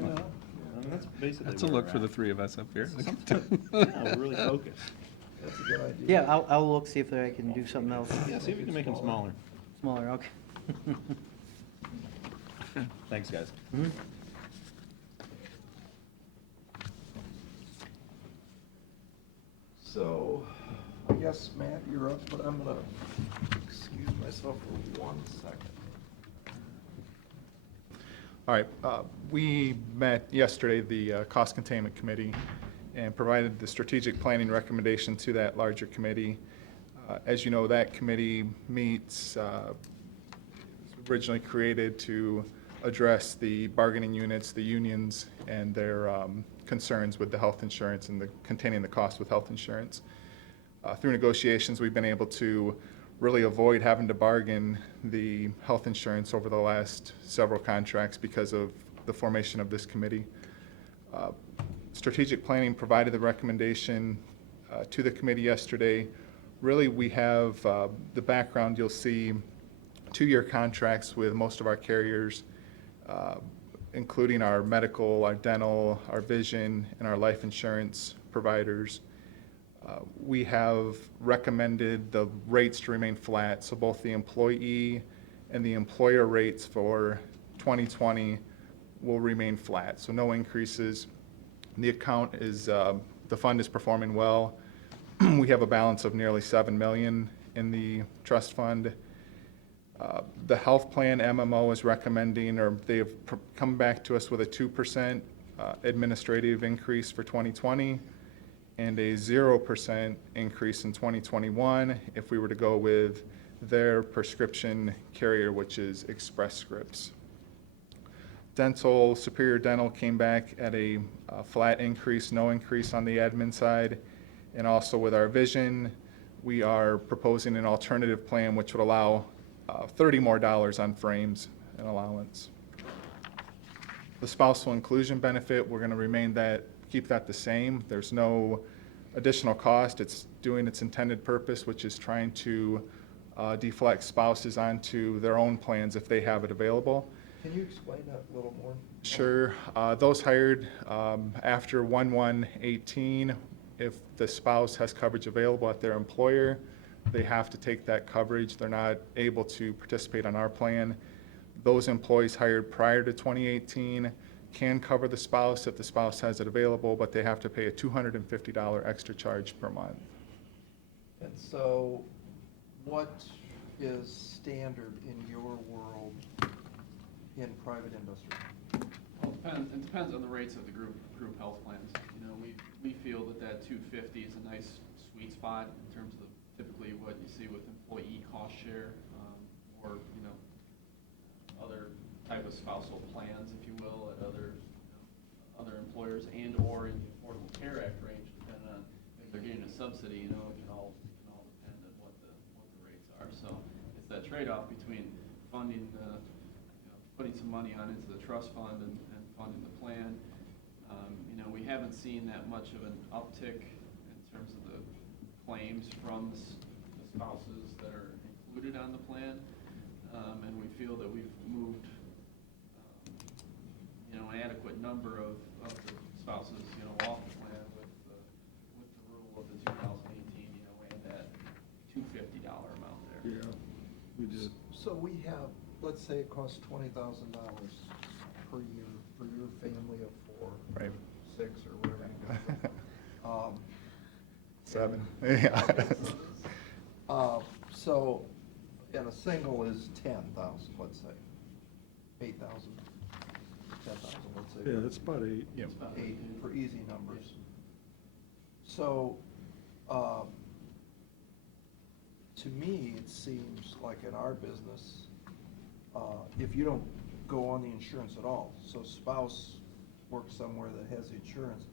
mean, that's basically That's a where look we're for the at. 3 of us up here. Yeah, we're really focused. That's a good idea. yeah, I'll look, see if I can do something else Yeah, see if you can make them smaller. smaller, okay. Thanks, guys. So, I guess, Matt, you're up, but I'm gonna excuse myself for 1 second. All right, we met yesterday, the Cost Containment Committee, and provided the strategic planning recommendation to that larger committee. As you know, that committee meets, was originally created to address the bargaining units, the unions, and their concerns with the health insurance and containing the cost with health insurance. Through negotiations, we've been able to really avoid having to bargain the health insurance over the last several contracts because of the formation of this committee. Strategic planning provided the recommendation to the committee yesterday. Really, we have the background. You'll see 2-year contracts with most of our carriers, including our medical, our dental, our vision, and our life insurance providers. We have recommended the rates to remain flat, so both the employee and the employer rates for 2020 will remain flat, so no increases. The account is, the fund is performing well. We have a balance of nearly $7 million in the trust fund. The health plan MMO is recommending, or they have come back to us with a 2% administrative increase for 2020 and a 0% increase in 2021 if we were to go with their prescription carrier, which is Express Scripts. Dental, Superior Dental came back at a flat increase, no increase on the admin side. And also with our vision, we are proposing an alternative plan which would allow $30 more on frames and allowance. The spousal inclusion benefit, we're going to keep that the same. There's no additional cost. It's doing its intended purpose, which is trying to deflect spouses onto their own plans if they have it available. Can you explain that a little more? Sure. Those hired after 1/1/18, if the spouse has coverage available at their employer, they have to take that coverage. They're not able to participate on our plan. Those employees hired prior to 2018 can cover the spouse if the spouse has it available, but they have to pay a $250 extra charge per month. And so, what is standard in your world in private industry? Well, it depends on the rates of the group health plans. You know, we feel that 250 is a nice sweet spot in terms of typically what you see with employee cost share, or, you know, other type of spousal plans, if you will, at other employers, and or in the Affordable Care Act range, depending on if they're getting a subsidy. You know, it can all depend on what the rates are. So it's that trade-off between funding putting some money on into the trust fund and funding the plan. You know, we haven't seen that much of an uptick in terms of the claims from the spouses that are included on the plan, and we feel that we've moved, you know, an adequate number of the spouses, you know, off the plan with the rule of the 2018, you know, and that $250 amount there. Yeah, we did. So we have, let's say it costs $20,000 per year for your family of 4, Right. 6, or whatever you got. 7. Yeah. So, and a single is 10,000, let's say, 8,000, 10,000, let's say. Yeah, that's about 8. Yeah. 8 for easy numbers. So, to me, it seems like in our business, if you don't go on the insurance at all, so spouse works somewhere that has the insurance,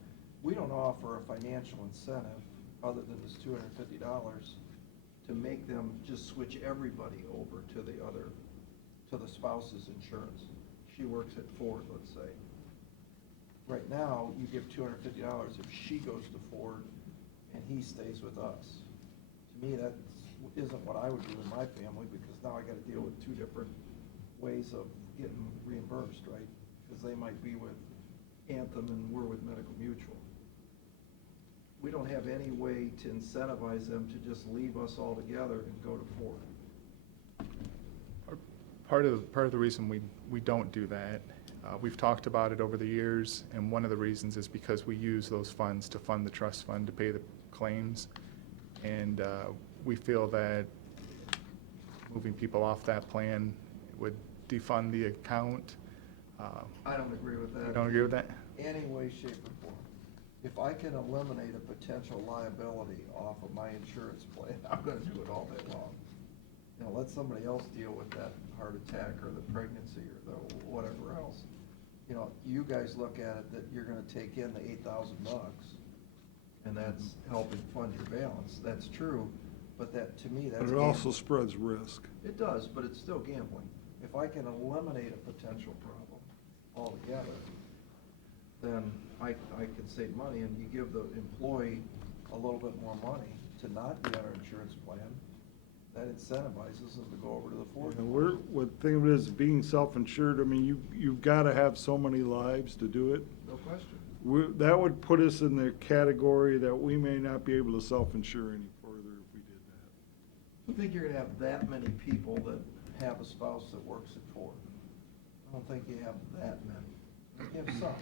we don't offer a financial incentive other than this $250 to make them just switch everybody over to the spouse's insurance. She works at Ford, let's say. Right now, you give $250 if she goes to Ford and he stays with us. To me, that isn't what I would do in my family, because now I gotta deal with 2 different ways of getting reimbursed, right? Because they might be with Anthem and we're with Medical Mutual. We don't have any way to incentivize them to just leave us all together and go to Ford. Part of the reason we don't do that, we've talked about it over the years, and one of the reasons is because we use those funds to fund the trust fund to pay the claims. And we feel that moving people off that plan would defund the account. I don't agree with that. You don't agree with that? Any way, shape, or form. If I can eliminate a potential liability off of my insurance plan, I'm gonna do it all day long. You know, let somebody else deal with that heart attack or the pregnancy or the whatever else. You know, you guys look at it that you're gonna take in the $8,000, and that's helping fund your balance. That's true, but that, to me, that's. But it also spreads risk. It does, but it's still gambling. If I can eliminate a potential problem altogether, then I can save money, and you give the employee a little bit more money to not be on our insurance plan, that incentivizes them to go over to the fourth. And what thing of it is, being self-insured, I mean, you've gotta have so many lives to do it. No question. That would put us in the category that we may not be able to self-insure any further if we did that. I think you're gonna have that many people that have a spouse that works at Ford. I don't think you have that many. You have some,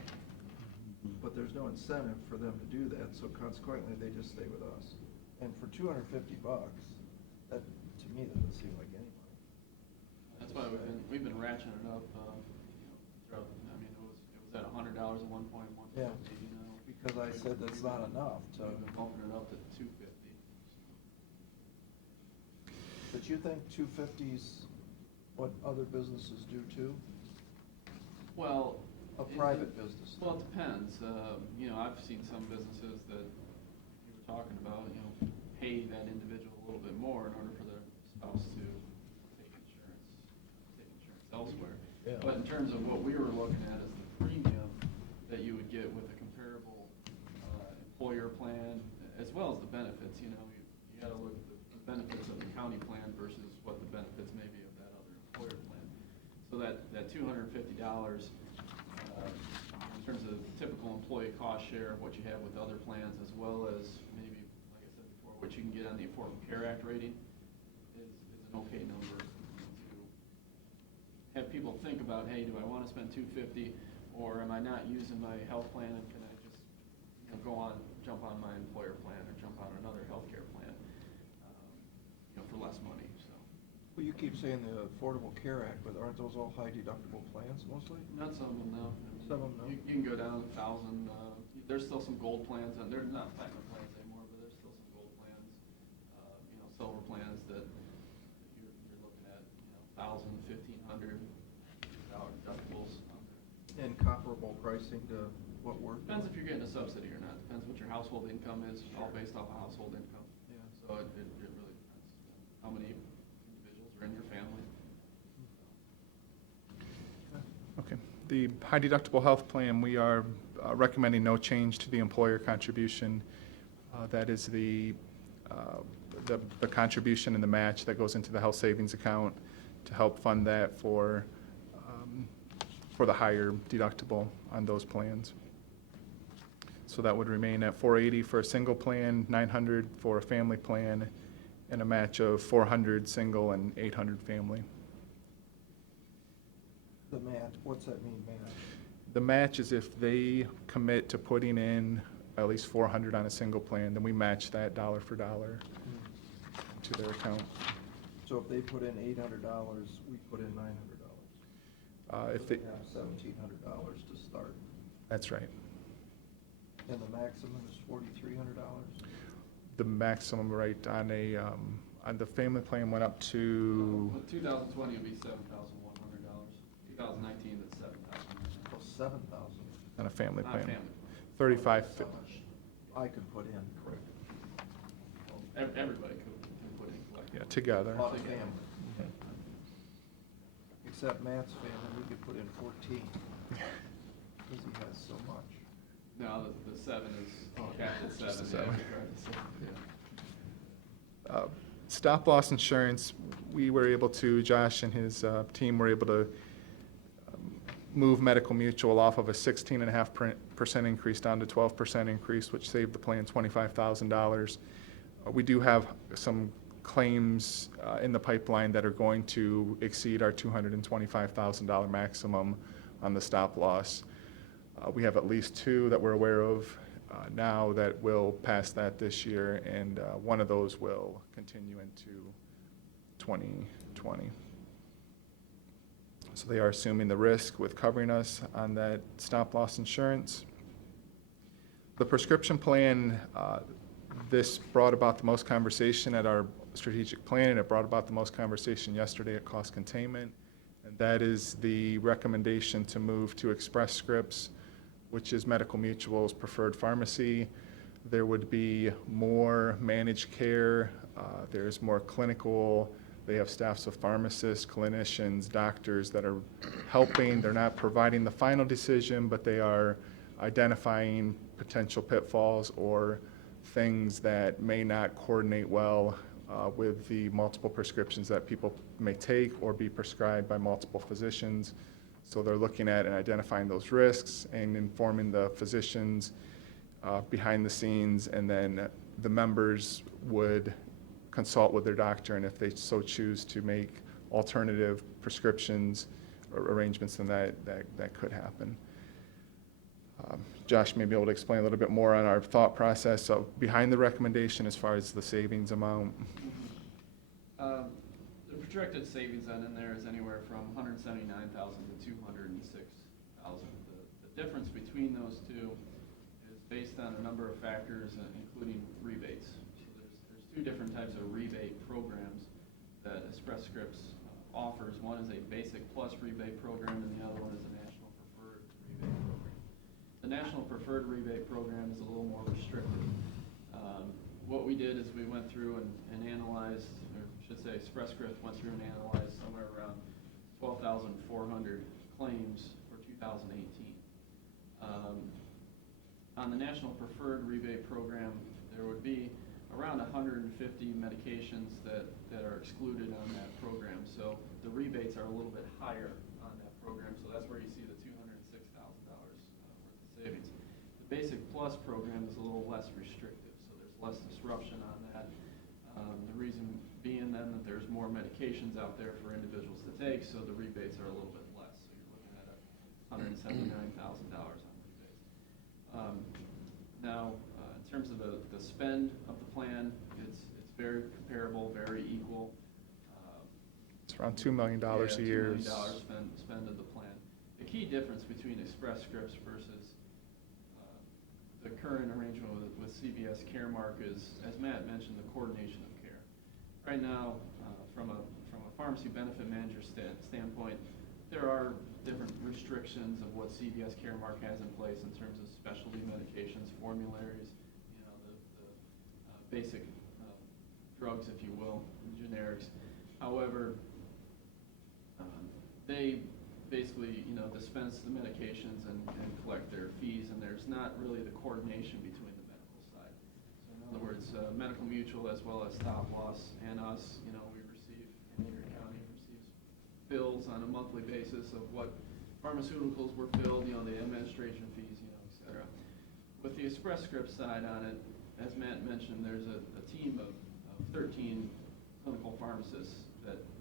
but there's no incentive for them to do that, so consequently, they just stay with us. And for $250, that, to me, that doesn't seem like any money. That's why we've been ratcheting it up, throughout, I mean, it was at $100 at one point, Yeah. 150, you know. Because I said that's not enough to, We've been bumping it up to 250. but you think 250's what other businesses do too? Well. A private business. Well, it depends. You know, I've seen some businesses that you were talking about, you know, pay that individual a little bit more in order for their spouse to take insurance elsewhere. Yeah. But in terms of what we were looking at is the premium that you would get with a comparable employer plan, as well as the benefits, you know, you gotta look at the benefits of the county plan versus what the benefits may be of that other employer plan. So that $250, in terms of typical employee cost share, what you have with other plans, as well as maybe, like I said before, what you can get on the Affordable Care Act rating, is an okay number to have people think about, hey, do I want to spend $250, or am I not using my health plan, and can I just, you know, jump on my employer plan, or jump on another healthcare plan, you know, for less money, so. Well, you keep saying the Affordable Care Act, but aren't those all high deductible plans mostly? Not some of them, no. Some of them, no. You can go down 1,000, there's still some gold plans, and they're not platinum plans anymore, but there's still some gold plans, you know, silver plans that you're looking at, you know, $1,000, $1,500 deductibles. And comparable pricing to what we're. Depends if you're getting a subsidy or not, depends what your household income is, all based off of household income. Yeah. So it really depends, how many individuals are in your family. Okay. The high deductible health plan, we are recommending no change to the employer contribution. That is the contribution and the match that goes into the health savings account to help fund that for the higher deductible on those plans. So that would remain at $480 for a single plan, $900 for a family plan, and a match of $400 single and $800 family. The match, what's that mean, match? The match is if they commit to putting in at least $400 on a single plan, then we match that dollar for dollar to their account. So if they put in $800, we put in $900. If they, have $1,700 to start. that's right. And the maximum is $4,300? The maximum rate on the family plan went up to, With 2020, it'd be $7,100. 2019, it's $7,000. Oh, $7,000. on a family Not plan. family. 35, That's how much I could put in, correct? Everybody can put in collectively. yeah, together. Lot of family. Except Matt's family, we could put in 14, because he has so much. No, the 7 is capped at 7. Just a yeah, seven. if you drive the 7, yeah. Stop loss insurance, we were able to, Josh and his team were able to move Medical Mutual off of a 16.5% increase down to 12% increase, which saved the plan $25,000. We do have some claims in the pipeline that are going to exceed our $225,000 maximum on the stop loss. We have at least 2 that we're aware of now that will pass that this year, and one of those will continue into 2020. So they are assuming the risk with covering us on that stop loss insurance. The prescription plan, this brought about the most conversation at our strategic plan, and it brought about the most conversation yesterday at cost containment, and that is the recommendation to move to Express Scripts, which is Medical Mutual's preferred pharmacy. There would be more managed care, there's more clinical, they have staffs of pharmacists, clinicians, doctors that are helping. They're not providing the final decision, but they are identifying potential pitfalls or things that may not coordinate well with the multiple prescriptions that people may take or be prescribed by multiple physicians. So they're looking at and identifying those risks and informing the physicians behind the scenes, and then the members would consult with their doctor, and if they so choose to make alternative prescriptions or arrangements, then that could happen. Josh may be able to explain a little bit more on our thought process of behind the recommendation as far as the savings amount. The projected savings then in there is anywhere from $179,000 to $206,000. The difference between those two is based on a number of factors, including rebates. So there's 2 different types of rebate programs that Express Scripts offers. One is a Basic Plus rebate program, and the other one is a National Preferred rebate program. The National Preferred rebate program is a little more restricted. What we did is we went through and analyzed, or I should say Express Scripts went through and analyzed somewhere around 12,400 claims for 2018. On the National Preferred rebate program, there would be around 150 medications that are excluded on that program. So the rebates are a little bit higher on that program, so that's where you see the $206,000 worth of savings. The Basic Plus program is a little less restrictive, so there's less disruption on that. The reason being then that there's more medications out there for individuals to take, so the rebates are a little bit less. So you're looking at $179,000 on rebates. Now, in terms of the spend of the plan, it's very comparable, very equal. It's around $2 million a year. $2 million spend of the plan. The key difference between Express Scripts versus the current arrangement with CVS Caremark is, as Matt mentioned, the coordination of care. Right now, from a pharmacy benefit manager standpoint, there are different restrictions of what CVS Caremark has in place in terms of specialty medications, formularies, the basic drugs, if you will, generics. However, they basically, dispense the medications and collect their fees, and there's not really the coordination between the medical side. So in other words, Medical Mutual as well as Stop Loss and us, we receive, and Erie County receives bills on a monthly basis of what pharmaceuticals were filled, the administration fees, et cetera. With the Express Scripts side on it, as Matt mentioned, there's a team of 13 clinical pharmacists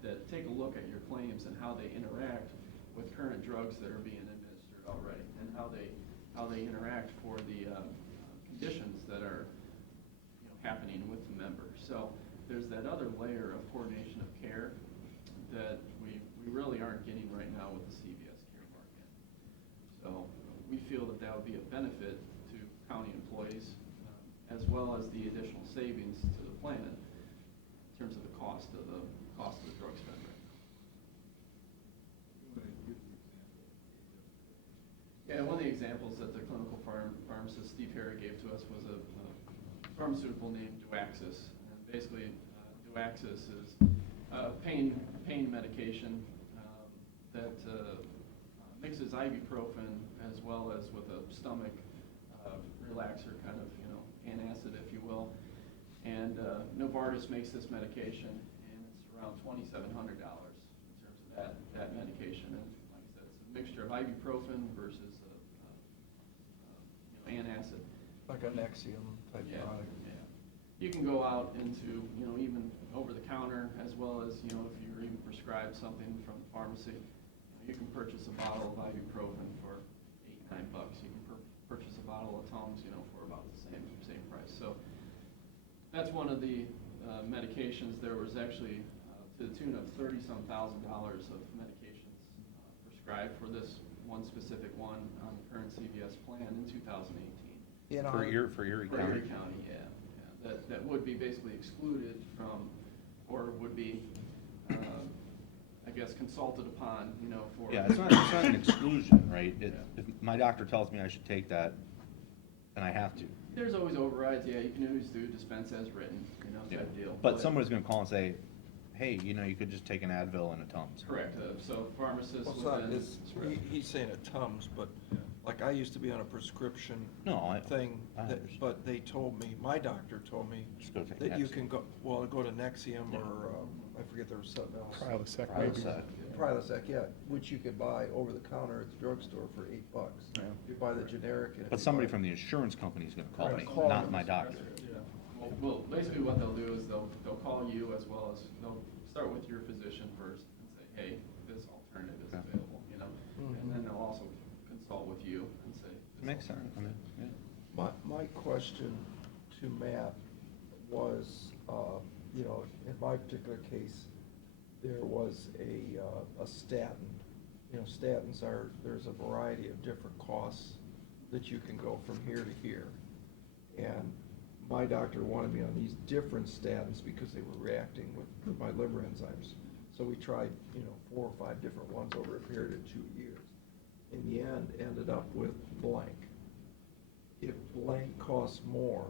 that take a look at your claims and how they interact with current drugs that are being administered already, and how they interact for the conditions that are happening with the member. So there's that other layer of coordination of care that we really aren't getting right now with the CVS Caremark. So we feel that would be a benefit to county employees, as well as the additional savings to the plan in terms of the cost of the drug spend. Yeah, one of the examples that the clinical pharmacist Steve Harry gave to us was a pharmaceutical named Duaxis. And basically, Duaxis is a pain medication that mixes ibuprofen as well as with a stomach relaxer, kind of, antacid, if you will. And Novartis makes this medication, and it's around $2,700 in terms of that medication. And like I said, it's a mixture of ibuprofen versus antacid. Like a Nexium type product. Yeah. You can go out into, even over the counter, as well as, you know, if you're even prescribed something from the pharmacy, you can purchase a bottle of ibuprofen for $8, $9. You can purchase a bottle of Tums, you know, for about the same price. So that's one of the medications. There was actually to the tune of $30-some thousand of medications prescribed for this one specific one on the current CVS plan in 2018. For Erie For Erie County, yeah. That would be basically excluded from, or would be, I guess, consulted upon, you know, for. Yeah, it's not an exclusion, right? Yeah. If my doctor tells me I should take that, then I have to. There's always overrides, yeah, you can always do dispense as written, you know, type deal. But someone's gonna call and say, hey, you know, you could just take an Advil and a Tums. Correct, so pharmacists Well, it's not, within. he's saying it Tums, but, like, I used to be on a prescription No, thing, I that- understand. but they told me, my doctor told me Just go take that you Nexium. can go, well, go to Nexium or, I forget there was something else. Prilosec, maybe. Prilosec. Prilosec, yeah, which you could buy over the counter at the drugstore for $8. Yeah. You buy the generic. And if But you somebody buy- from the insurance company is gonna call Right, me, call not them. my doctor. Well, basically what they'll do is they'll call you as well as, they'll start with your physician first and say, hey, this alternative is Okay. available, you know? And then they'll also consult with you and say. this Makes sense, I alternative. mean, yeah. My question to Matt was, you know, in my particular case, there was a statin. You know, statins there's a variety of different costs that you can go from here to here. And my doctor wanted me on these different statins because they were reacting with my liver enzymes. So we tried, you know, 4 or 5 different ones over a period of 2 years. In the end, ended up with blank. If blank costs more,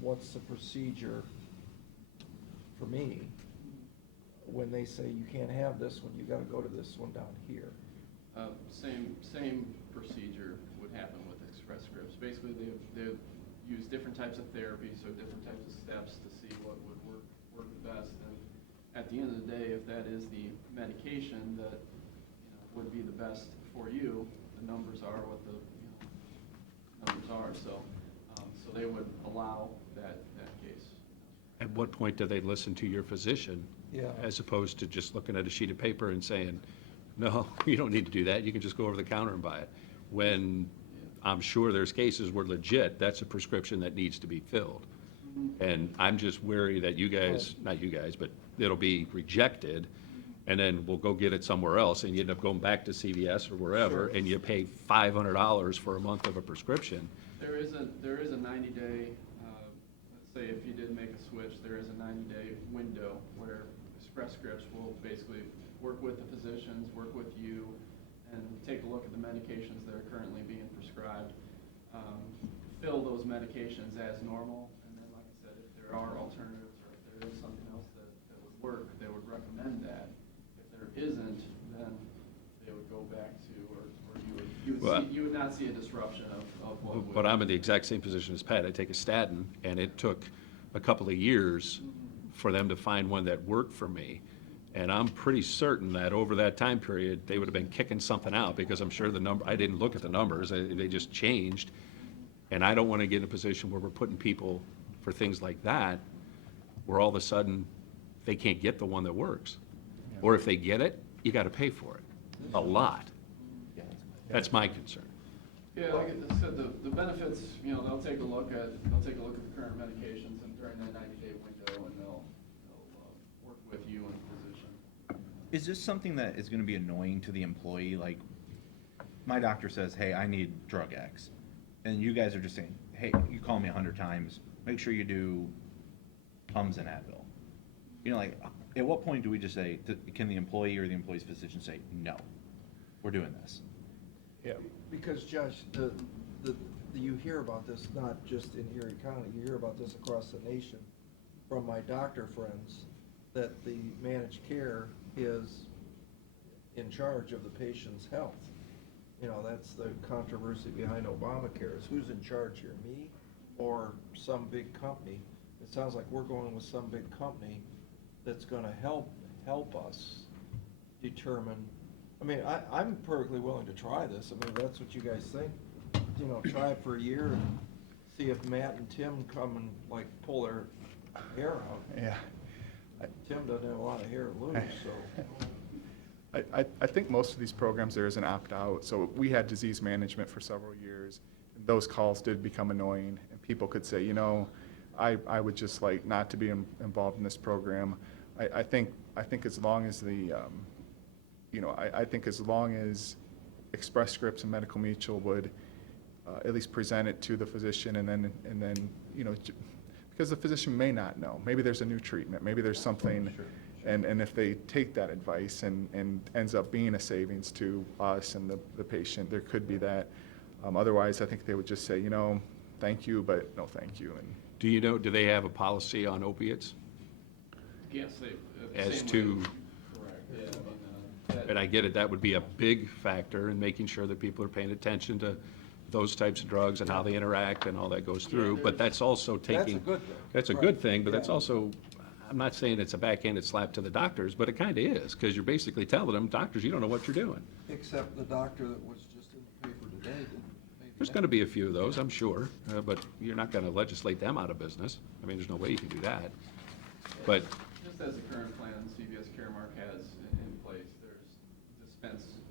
what's the procedure for me when they say you can't have this one, you gotta go to this one down here? Same procedure would happen with Express Scripts. Basically, they've used different types of therapy, so different types of steps to see what would work the best. And at the end of the day, if that is the medication that, you know, would be the best for you, the numbers are what the, you know, numbers are. So they would allow that case. At what point do they listen to your physician? Yeah. As opposed to just looking at a sheet of paper and saying, no, you don't need to do that, you can just go over the counter and buy it. When I'm sure there's cases where legit, that's a prescription that needs to be filled. And I'm just wary that you guys, not you guys, but it'll be rejected, and then we'll go get it somewhere else, and you end up going back to CVS or wherever, and you pay $500 for a month of a prescription. There is a 90-day, let's say if you did make a switch, there is a 90-day window where Express Scripts will basically work with the physicians, work with you, and take a look at the medications that are currently being prescribed, fill those medications as normal, and then, like I said, if there are alternatives or if there is something else that would work, they would recommend that. If there isn't, then they would go back to, or you would not see a disruption of what would. But I'm in the exact same position as Pat. I take a statin, and it took a couple of years for them to find one that worked for me. And I'm pretty certain that over that time period, they would have been kicking something out, because I'm sure I didn't look at the numbers, they just changed. And I don't want to get in a position where we're putting people for things like that, where all of a sudden, they can't get the one that works. Or if they get it, you got to pay for it, a lot. That's my concern. Yeah, like I said, the benefits, you know, they'll take a look at the current medications and during that 90-day window, and they'll work with you and the physician. Is this something that is gonna be annoying to the employee? Like, my doctor says, hey, I need drug X. And you guys are just saying, hey, you call me 100 times, make sure you do Tums and Advil. You know, like, at what point do we just say, can the employee or the employee's physician say, no, we're doing this? Yeah. Because Josh, you hear about this not just in Erie County, you hear about this across the nation from my doctor friends, that the managed care is in charge of the patient's health. You know, that's the controversy behind Obamacare, is who's in charge here, me or some big company? It sounds like we're going with some big company that's gonna help us determine. I mean, I'm perfectly willing to try this. I mean, that's what you guys think. You know, try it for a year and see if Matt and Tim come and like pull their hair out. Yeah. Tim doesn't have a lot of hair to lose, so. I think most of these programs, there is an opt-out. So we had disease management for several years. And those calls did become annoying, and people could say, you know, I would just like not to be involved in this program. I think as long as the, you know, I think as long as Express Scripts and Medical Mutual would at least present it to the physician, and then you know, because the physician may not know. Maybe there's a new treatment. Maybe there's something. And if they take that advice and ends up being a savings to us and the patient, there could be that. Otherwise, I think they would just say, you know, thank you, but no thank you. And Do you know, do they have a policy on opiates? Yes, they. As same to- way. Correct, yeah, I mean, that- And I get it, that would be a big factor in making sure that people are paying attention to those types of drugs and how they interact and all that goes through. But that's also taking. That's a good thing. That's a Right. good thing, but that's Yeah. also, I'm not saying it's a backhanded slap to the doctors, but it kind of is, because you're basically telling them, doctors, you don't know what you're doing. Except the doctor that was just in the paper today didn't. maybe There's going to be a few of those, I'm sure, but you're not going to legislate them out of business. I mean, there's no way you can do that. But Just as the current plan CVS Caremark has in place, there's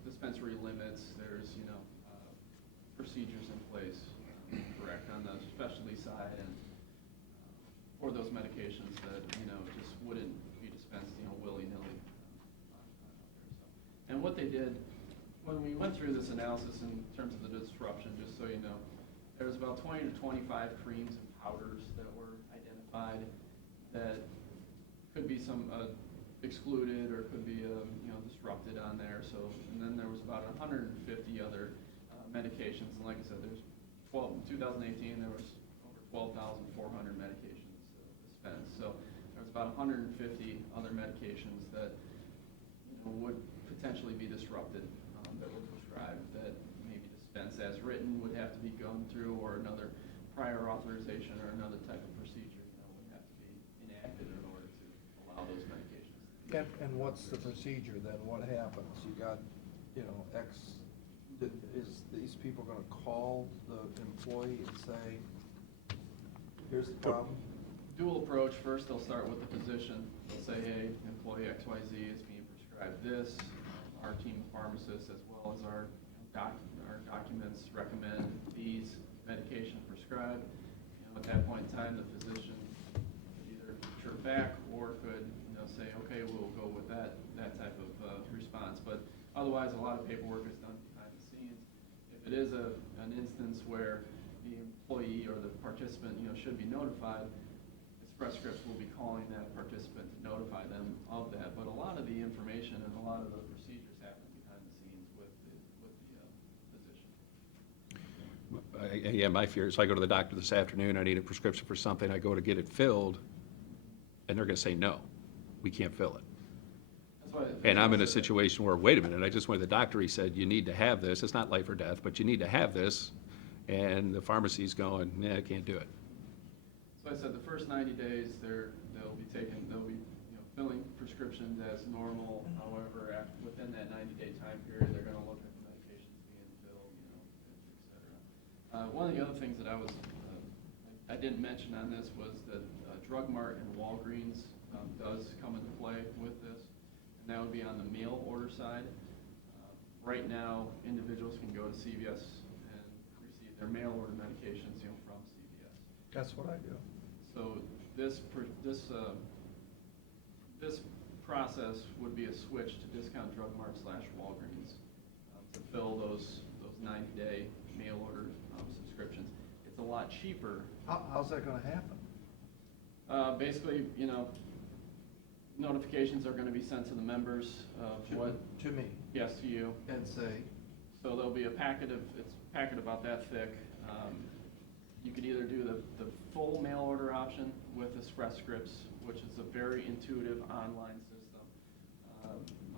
dispensary limits, there's, you know, procedures in place, correct, on the specialty side, and for those medications that, you know, just wouldn't be dispensed, you know, willy-nilly. And what they did, when we went through this analysis in terms of the disruption, just so you know, there was about 20 to 25 creams and powders that were identified that could be some excluded or could be, you know, disrupted on there. So, and then there was about 150 other medications. And like I said, there's 12, in 2018, there was over 12,400 medications dispensed. So there was about 150 other medications that, you know, would potentially be disrupted, that were prescribed, that maybe dispensed as written would have to be gone through, or another prior authorization or another type of procedure, you know, would have to be enacted in order to allow those medications. And what's the procedure then? What happens? You got, you know, is these people gonna call the employee and say, here's the problem? Dual approach. First, they'll start with the physician. They'll say, hey, employee XYZ is being prescribed this. Our team of pharmacists, as well as our documents, recommend these medication prescribed. You know, at that point in time, the physician could either chirp back or could, you know, say, okay, we'll go with that type of response. But otherwise, a lot of paperwork is done behind the scenes. If it is an instance where the employee or the participant, you know, should be notified, Express Scripts will be calling that participant to notify them of that. But a lot of the information and a lot of the procedures happen behind the scenes with the physician. yeah, my fear is I go to the doctor this afternoon, I need a prescription for something, I go to get it filled, and they're going to say, no, we can't fill it. That's why. And I'm in a situation where, wait a minute, I just went to the doctor, he said, you need to have this. It's not life or death, but you need to have this. And the pharmacy's going, yeah, I can't do it. So I said the first 90 days, they'll be, you know, filling prescriptions as normal. However, within that 90-day time period, they're going to look at the medications being filled, you know, et cetera. One of the other things that I didn't mention on this was that Drug Mart and Walgreens does come into play with this, and that would be on the mail order side. Right now, individuals can go to CVS and receive their mail order medications, you know, from CVS. That's what I do. So this process would be a switch to Discount Drug Mart / Walgreens to fill those 90-day mail order subscriptions. It's a lot cheaper. How's that gonna happen? Basically, you know, notifications are going to be sent to the members of what. To me. Yes, to you. And say, So there'll be it's a packet about that thick. You could either do the full mail order option with Express Scripts, which is a very intuitive online system.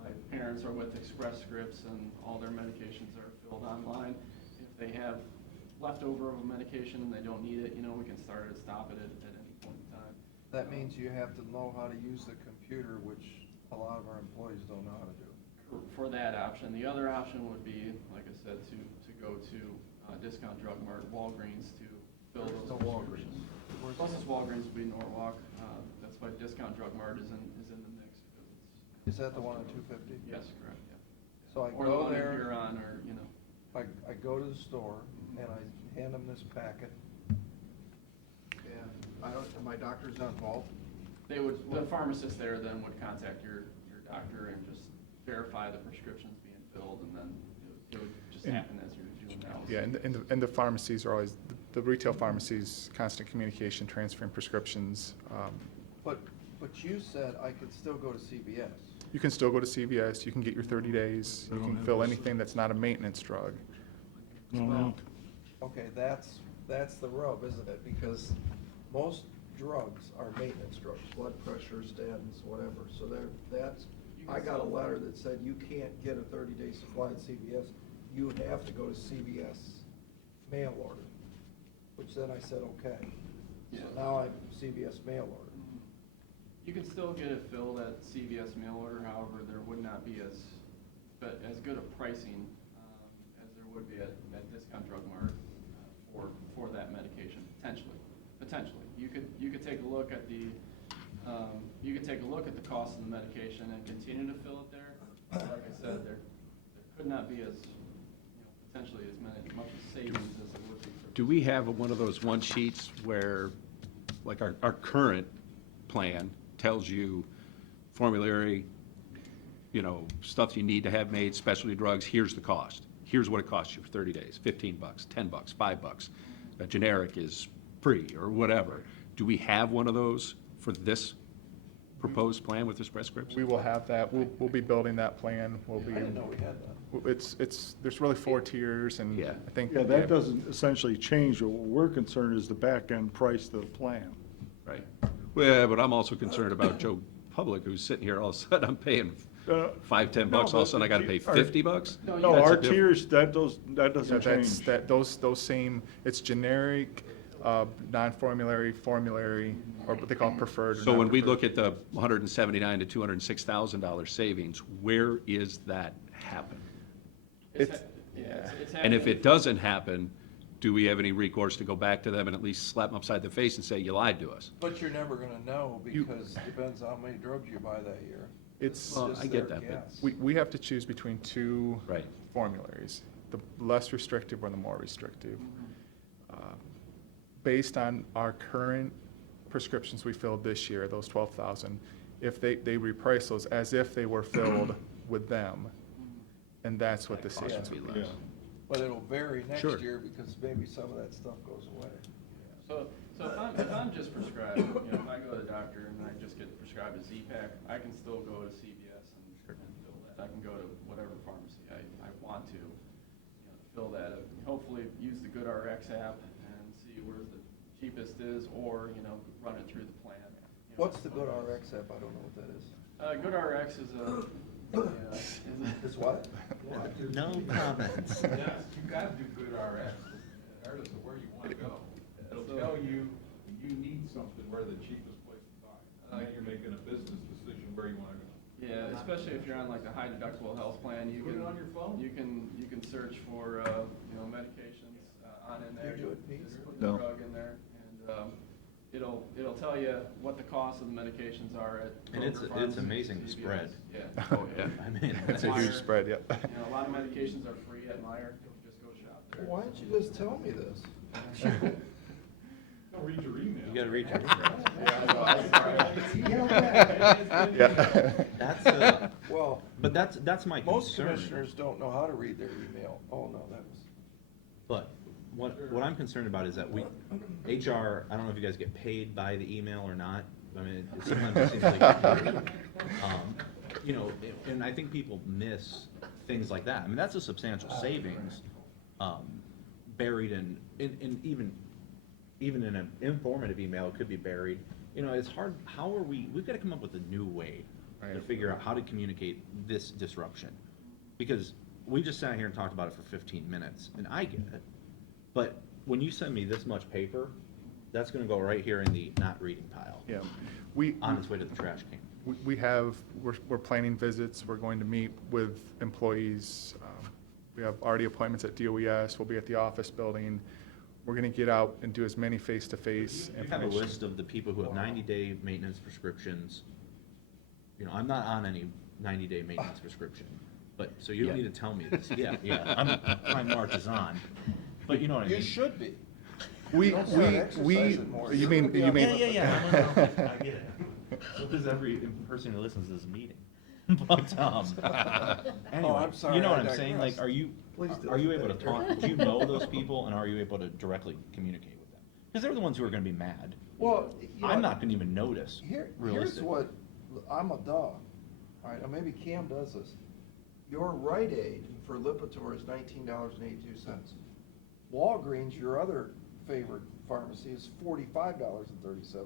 My parents are with Express Scripts, and all their medications are filled online. If they have leftover of a medication and they don't need it, you know, we can start it, stop it at any point in time. that means you have to know how to use the computer, which a lot of our employees don't know how to do. For that option. The other option would be, like I said, to go to Discount Drug Mart, Walgreens, to fill There's those no prescriptions. Walgreens. Closest Walgreens would be Norwalk. That's why Discount Drug Mart is in the mix. Because Is that the one on 250? yes, correct, yeah. So I Or the go one in there, Huron, or, you know. I go to the store and I hand them this packet. And I don't, and my doctor's not involved? They would, the pharmacist there then would contact your doctor and just verify the prescriptions being filled, and then it would just happen as you're doing analysis. Yeah, and the pharmacies are always, the retail pharmacies, constant communication, transferring prescriptions. But you said I could still go to CVS. You can still go to CVS, you can get your 30 days, you can fill anything that's not a maintenance drug. No, Okay, that's the rub, isn't it? Because most drugs are maintenance drugs, blood pressure, statins, whatever. So I got a letter that said you can't get a 30-day supply at CVS. You have to go to CVS mail order, which then I said, okay. So Yeah. now I'm CVS mail order. You can still get it filled at CVS mail order, however, there would not be as good a pricing as there would be at Discount Drug Mart for that medication, potentially. You could take a look at the cost of the medication and continue to fill it there. Like I said, there could not be as, potentially as much savings as it would be for. Do we have one of those one sheets where, like our current plan tells you formulary, stuff you need to have made, specialty drugs, here's the cost. Here's what it costs you for 30 days, $15, $10, $5. A generic is free or whatever. Do we have one of those for this proposed plan with Express Scripts? We will have that, we'll be building that plan, I didn't know we had that. There's really 4 tiers, and Yeah. I think. yeah, that doesn't essentially change. What we're concerned is the back-end price of the plan. Right. Well, but I'm also concerned about Joe Public, who's sitting here, all of a sudden I'm paying Uh, $5, $10, no, all of a but sudden I gotta pay our- $50? No, No, That's a our diff- tiers, that doesn't That's, change. those same, it's generic, non-formulary, formulary, or what they call preferred. or So when we non-preferred. look at the $179,000 to $206,000 savings, where is that happen? It's And if happening. it doesn't happen, do we have any recourse to go back to them and at least slap them upside the face and say, you lied to us? But you're never gonna know because it depends how many drugs you buy that year. It's, Well, Just I get their that, but guess. we have to choose between 2 Right. formularies, the less restrictive or the more restrictive. Based on our current prescriptions we filled this year, those 12,000, if they reprice those as if they were filled with them, and that's what the Cost savings would would be be. less. But it'll vary next Sure. year because maybe some of that stuff goes away. So if I'm just prescribed, if I go to the doctor and I just get prescribed a Z-Pak, I can still go to CVS and fill that. I can go to whatever pharmacy I want to, fill that. Hopefully use the GoodRx app and see where the cheapest is, or, run it through the plan. What's the GoodRx app? I don't know what that is. GoodRx is Is what? No comments. Yes, you gotta do good RX, regardless of where you wanna go. It'll tell you, you need something, where the cheapest place to buy. Now you're making a business decision where you wanna go. Yeah, especially if you're on like the high deductible health plan, you Put can. it on your phone. You can search for, medications, on in there. You do it, Pete? Just put the No. drug in there, and, it'll tell you what the cost of the medications are at. And it's Kroger Pharmacy, amazing the CVS. spread. Yeah. Oh, yeah. I mean, It's a Meyer. huge spread, yep. A lot of medications are free at Meyer, just go shop there. Why didn't you just tell me this? Don't read your email. You gotta read your. Yeah. That's, Well, but that's my most concern. commissioners don't know how to read their email. Oh, no, that was. But what I'm concerned about is that HR, I don't know if you guys get paid by the email or not. I mean, sometimes it seems like, and I think people miss things like that. I mean, that's a substantial savings, buried in even in an informative email, it could be buried. It's hard, we've gotta come up with a new way to Right. figure out how to communicate this disruption. Because we just sat here and talked about it for 15 minutes, and I get it. But when you send me this much paper, that's gonna go right here in the not reading pile, Yeah. We, on its way to the trash can. we're planning visits, we're going to meet with employees. We have already appointments at DOES, we'll be at the office building. We're gonna get out and do as many face-to-face You have a information. list of the people who have 90-day maintenance prescriptions. You know, I'm not on any 90-day maintenance prescription, but, so you don't Yeah. need to tell me this. Yeah, Prime March is on, but you know what I mean? You should be. We, Don't start exercising more. you mean, Yeah, you mean. Yeah. I get it. So does every person who listens to this meeting. But, anyway, I'm sorry, you know I what I'm saying? Like, digress. are you able to talk, do you know those people, and are you able to directly communicate with them? Because they're the ones who are gonna be mad. Well, you know, I'm not gonna even notice, here's realistically. what, I'm a dog, all right, and maybe Cam does this. Your Rite Aid for Lipitor is $19.82. Walgreens, your other favorite pharmacy, is $45.37.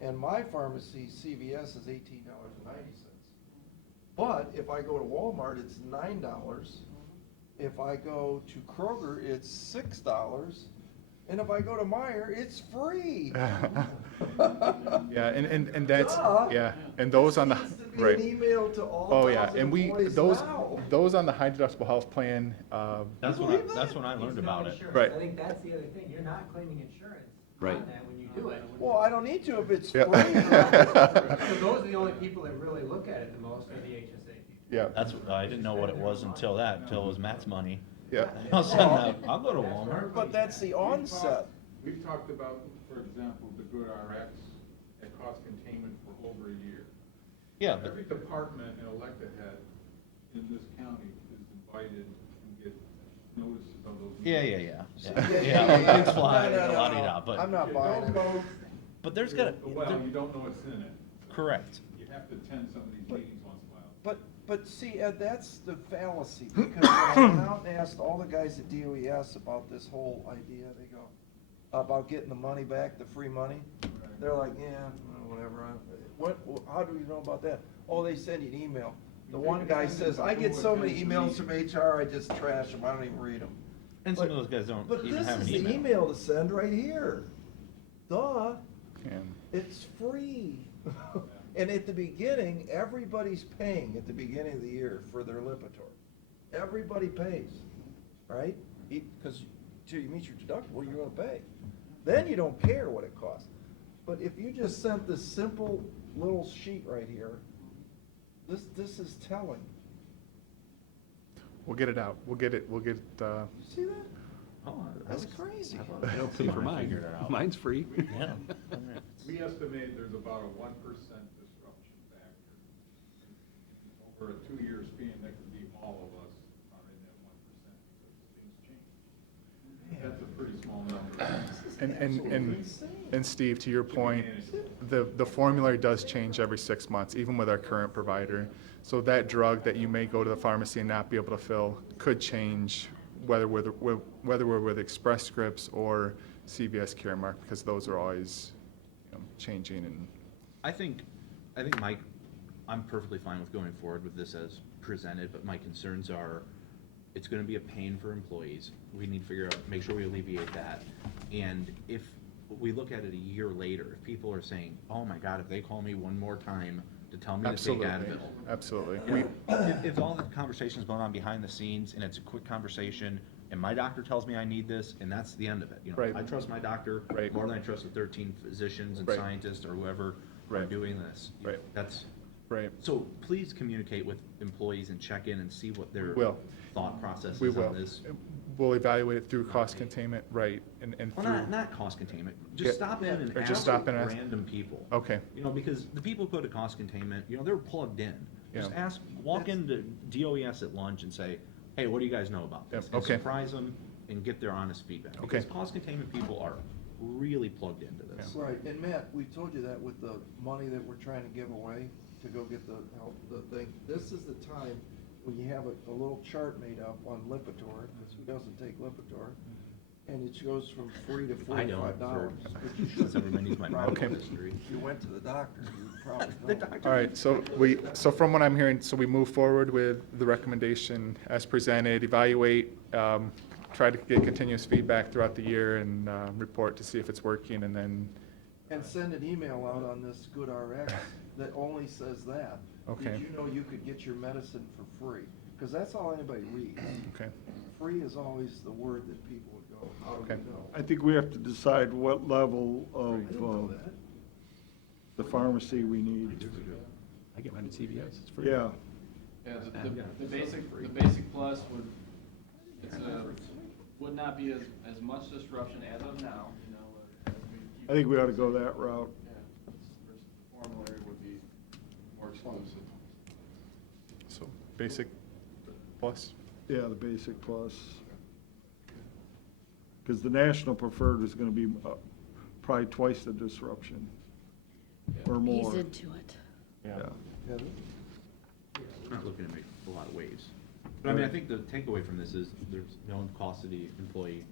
And my pharmacy, CVS, is $18.90. But if I go to Walmart, it's $9. If I go to Kroger, it's $6. And if I go to Meijer, it's free. Yeah, and that's, Duh. yeah, and those on the, Needs to be right. an email to all Oh, yeah, 1,000 and we, employees those, now. those on the high deductible health plan, That's You when I, believe that's that? when I learned It's no about it. insurance. Right. I think that's the other thing, you're not claiming insurance Right. on that when you do it. Well, I don't need to if it's free. Yeah. So those are the only people that really look at it the most are the HSA people. yeah, That's, I didn't know what it was until it was Matt's money. yeah. I'll send that, I'll go to Walmart. But that's the onset. We've talked about, for example, the Good RX at cost containment for over a year. Yeah, but, Every department and elected head in this county is invited to get notices of those. yeah, meetings. yeah. Big fly, No, no, no, la-di-da, I'm but, not buying You it. don't know- but there's gotta, Well, you don't know what's in it. correct. You have to attend some of these meetings once in a while. But see, Ed, that's the fallacy, because when I went out and asked all the guys at DOES about this whole idea, they go, about getting the money back, the free money, they're like, yeah, whatever, how do you know about that? Oh, they send you an email. The one guy says, I get so many emails from HR, I just trash them, I don't even read them. And some of those guys don't But even this have is an the email. email to send right here. Duh, And it's free. And at the beginning, everybody's paying at the beginning of the year for their Lipitor. Everybody pays, right? Because till you meet your deductible, you're gonna pay. Then you don't care what it costs. But if you just sent this simple little sheet right here, this is telling. we'll get it out, we'll get, You see that? Oh, That's crazy. I don't pay for mine. Figured it out. Mine's free. Yeah. We estimate there's about a 1% disruption factor. Over a 2-year span, that could be all of us are in that 1% because things change. That's a pretty small number. and Steve, to your point, the formulary does change every 6 months, even with our current provider. So that drug that you may go to the pharmacy and not be able to fill could change whether we're with Express Scripts or CVS Caremark, because those are always, changing and. I think I'm perfectly fine with going forward with this as presented, but my concerns are, it's gonna be a pain for employees. We need to figure out, make sure we alleviate that. And if we look at it a year later, if people are saying, oh my God, if they call me one more time to tell me to take Advil. Absolutely. You know, if all the conversation's going on behind the scenes and it's a quick conversation, and my doctor tells me I need this, and that's the end of it, Right. I trust my doctor Right. more than I trust the 13 physicians and Right. scientists or whoever are Right. doing this. Right. That's, Right. so please communicate with employees and check in and see what their Will. thought process We is will. on this. We'll evaluate it through cost containment, right, and Well, through. not cost containment, Yeah. just stop in and Or just ask stop in and ask. random people. Okay. Because the people who go to cost containment, they're plugged in. Just Yeah. walk into DOES at lunch and say, hey, what do you guys know about this? Yep, And okay. surprise them and get their honest feedback. Okay. Because cost containment people are really plugged into this. Right, and Matt, we told you that with the money that we're trying to give away to go get the help, the thing, this is the time when you have a little chart made up on Lipitor, because who doesn't take Lipitor? And it goes from free to I don't, $45. which you since should. everybody needs my Probably medical Okay. history. If you went to the doctor, you'd probably The know. doctor- All right, so from what I'm hearing, so we move forward with the recommendation as presented, evaluate, try to get continuous feedback throughout the year and report to see if it's working, and then, And send an email out on this Good RX that only says that. Okay. Did you know you could get your medicine for free? Because that's all anybody reads. Okay. Free is always the word that people would go, how do Okay. we know? I think we have to decide what level I didn't know of that. the pharmacy we need. I get mine at CVS, it's free. Yeah, Yeah, the basic plus would, would not be as much disruption as of now, you know. as we keep- I think we ought to go that route. Yeah, versus the formulary would be more exclusive. So basic plus? Yeah, the basic plus. Because the national preferred is gonna be probably twice the disruption, or more. Ease into it. Yeah. Heather? We're not looking to make a lot of waves. But I mean, I think the takeaway from this is there's no cost to the employee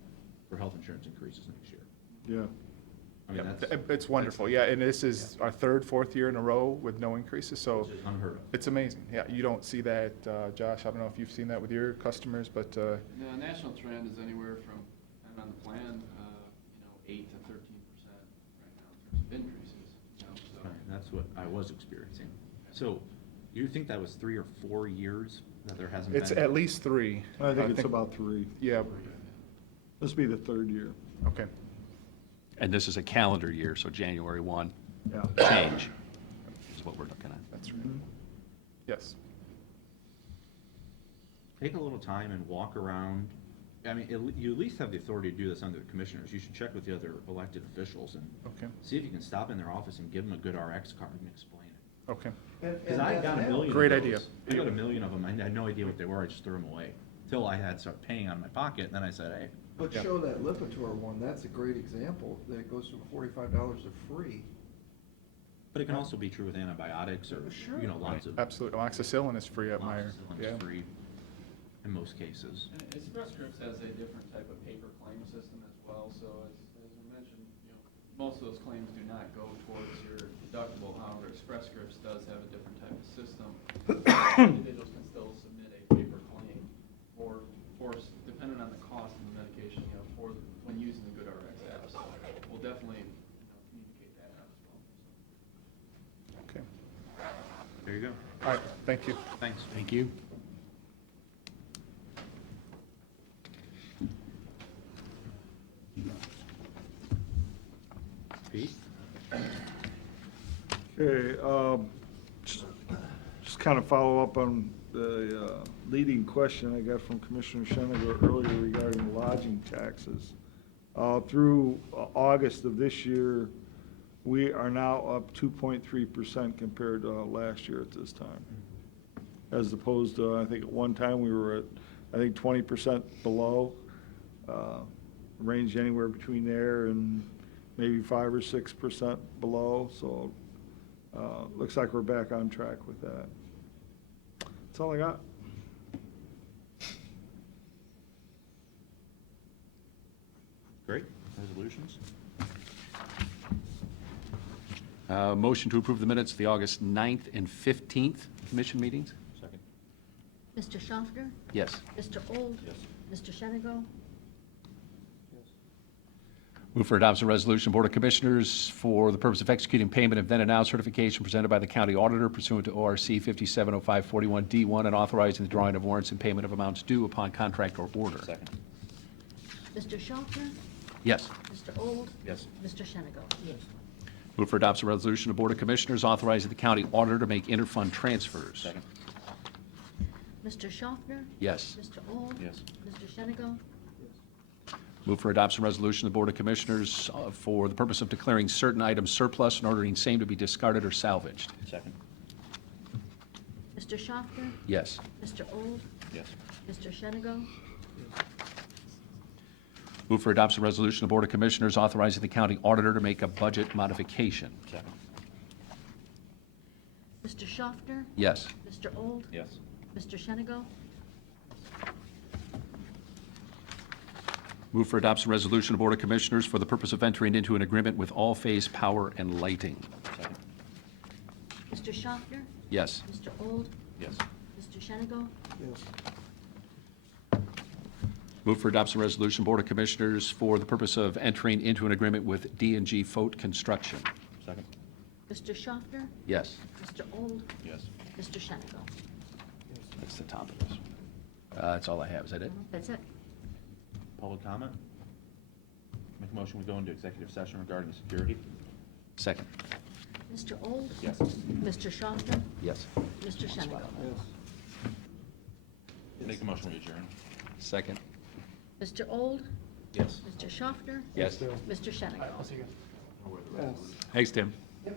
for health insurance increases next year. Yeah. I mean, that's. It's wonderful, yeah, and this is our third, fourth year in a row with no increases, so Which is unheard of. it's amazing. Yeah, you don't see that, Josh, I don't know if you've seen that with your customers, but, The national trend is anywhere from, and on the plan, 8 to 13% right now in terms of increases, you know, so. Right, that's what I was experiencing. So you think that was 3 or 4 years that there hasn't been? it's at least 3. I think it's about 3. Yeah, This will be the third year. okay. And this is a calendar year, so January 1 Yeah. change is what we're looking at. That's right. Yes. Take a little time and walk around. I mean, you at least have the authority to do this under the commissioners. You should check with the other elected officials and Okay, see if you can stop in their office and give them a good RX card and explain it. okay. Because I got a million of Great those. idea. I got a million of them. I had no idea what they were. I just threw them away. Till I had to start paying out of my pocket, and then I said, hey. But Yeah. show that Lipitor one, that's a great example, that it goes from $45 to free. But it can also be true with antibiotics or, Sure. lots of. Absolutely. Amoxicillin is free at my, Amoxicillin yeah. is free in most cases. And Express Scripts has a different type of paper claim system as well, so as we mentioned, most of those claims do not go towards your deductible. However, Express Scripts does have a different type of system. Individuals can still submit a paper claim for, depending on the cost of the medication, for, when using the GoodRx app. So we'll definitely, communicate that out as well. Okay. There you go. All right, thank you. Thanks. Thank you. Pete? Okay, just kind of follow up on the leading question I got from Commissioner Shenago earlier regarding lodging taxes. Through August of this year, we are now up 2.3% compared to last year at this time. As opposed to, I think at one time we were at, 20% below. Ranged anywhere between there and maybe 5 or 6% below, so looks like we're back on track with that. That's all I got. Great. Resolutions? Motion to approve the minutes of the August 9th and 15th commission meetings? Second. Mr. Schaffner? Yes. Mr. Old? Yes. Mr. Shenago? Move for adoption of resolution, Board of Commissioners, for the purpose of executing payment of then and now certification presented by the county auditor pursuant to ORC 570541D1 and authorizing the drawing of warrants and payment of amounts due upon contract or order. Second. Mr. Schaffner? Yes. Mr. Old? Yes. Mr. Shenago? Yes. Move for adoption of resolution, the Board of Commissioners authorizing the county auditor to make interfund transfers. Second. Mr. Schaffner? Yes. Mr. Old? Yes. Mr. Shenago? Move for adoption resolution, the Board of Commissioners, for the purpose of declaring certain items surplus and ordering same to be discarded or salvaged. Second. Mr. Schaffner? Yes. Mr. Old? Yes. Mr. Shenago? Move for adoption resolution, the Board of Commissioners authorizing the county auditor to make a budget modification. Second. Mr. Schaffner? Yes. Mr. Old? Yes. Mr. Shenago? Move for adoption resolution, the Board of Commissioners, for the purpose of entering into an agreement with All Phase Power and Lighting. Second. Mr. Schaffner? Yes. Mr. Old? Yes. Mr. Shenago? Yes. Move for adoption resolution, Board of Commissioners, for the purpose of entering into an agreement with D&G Foat Construction. Second. Mr. Schaffner? Yes. Mr. Old? Yes. Mr. Shenago? That's the top of this one. That's all I have. Is that it? That's it. Public comment? Make a motion, we go into executive session regarding security? Second. Mr. Old? Yes. Mr. Schaffner? Yes. Mr. Shenick? Make a motion, we adjourn? Second. Mr. Old? Yes. Mr. Schaffner? Yes. Mr. Shenick? Yes. Thanks, Tim. Yep.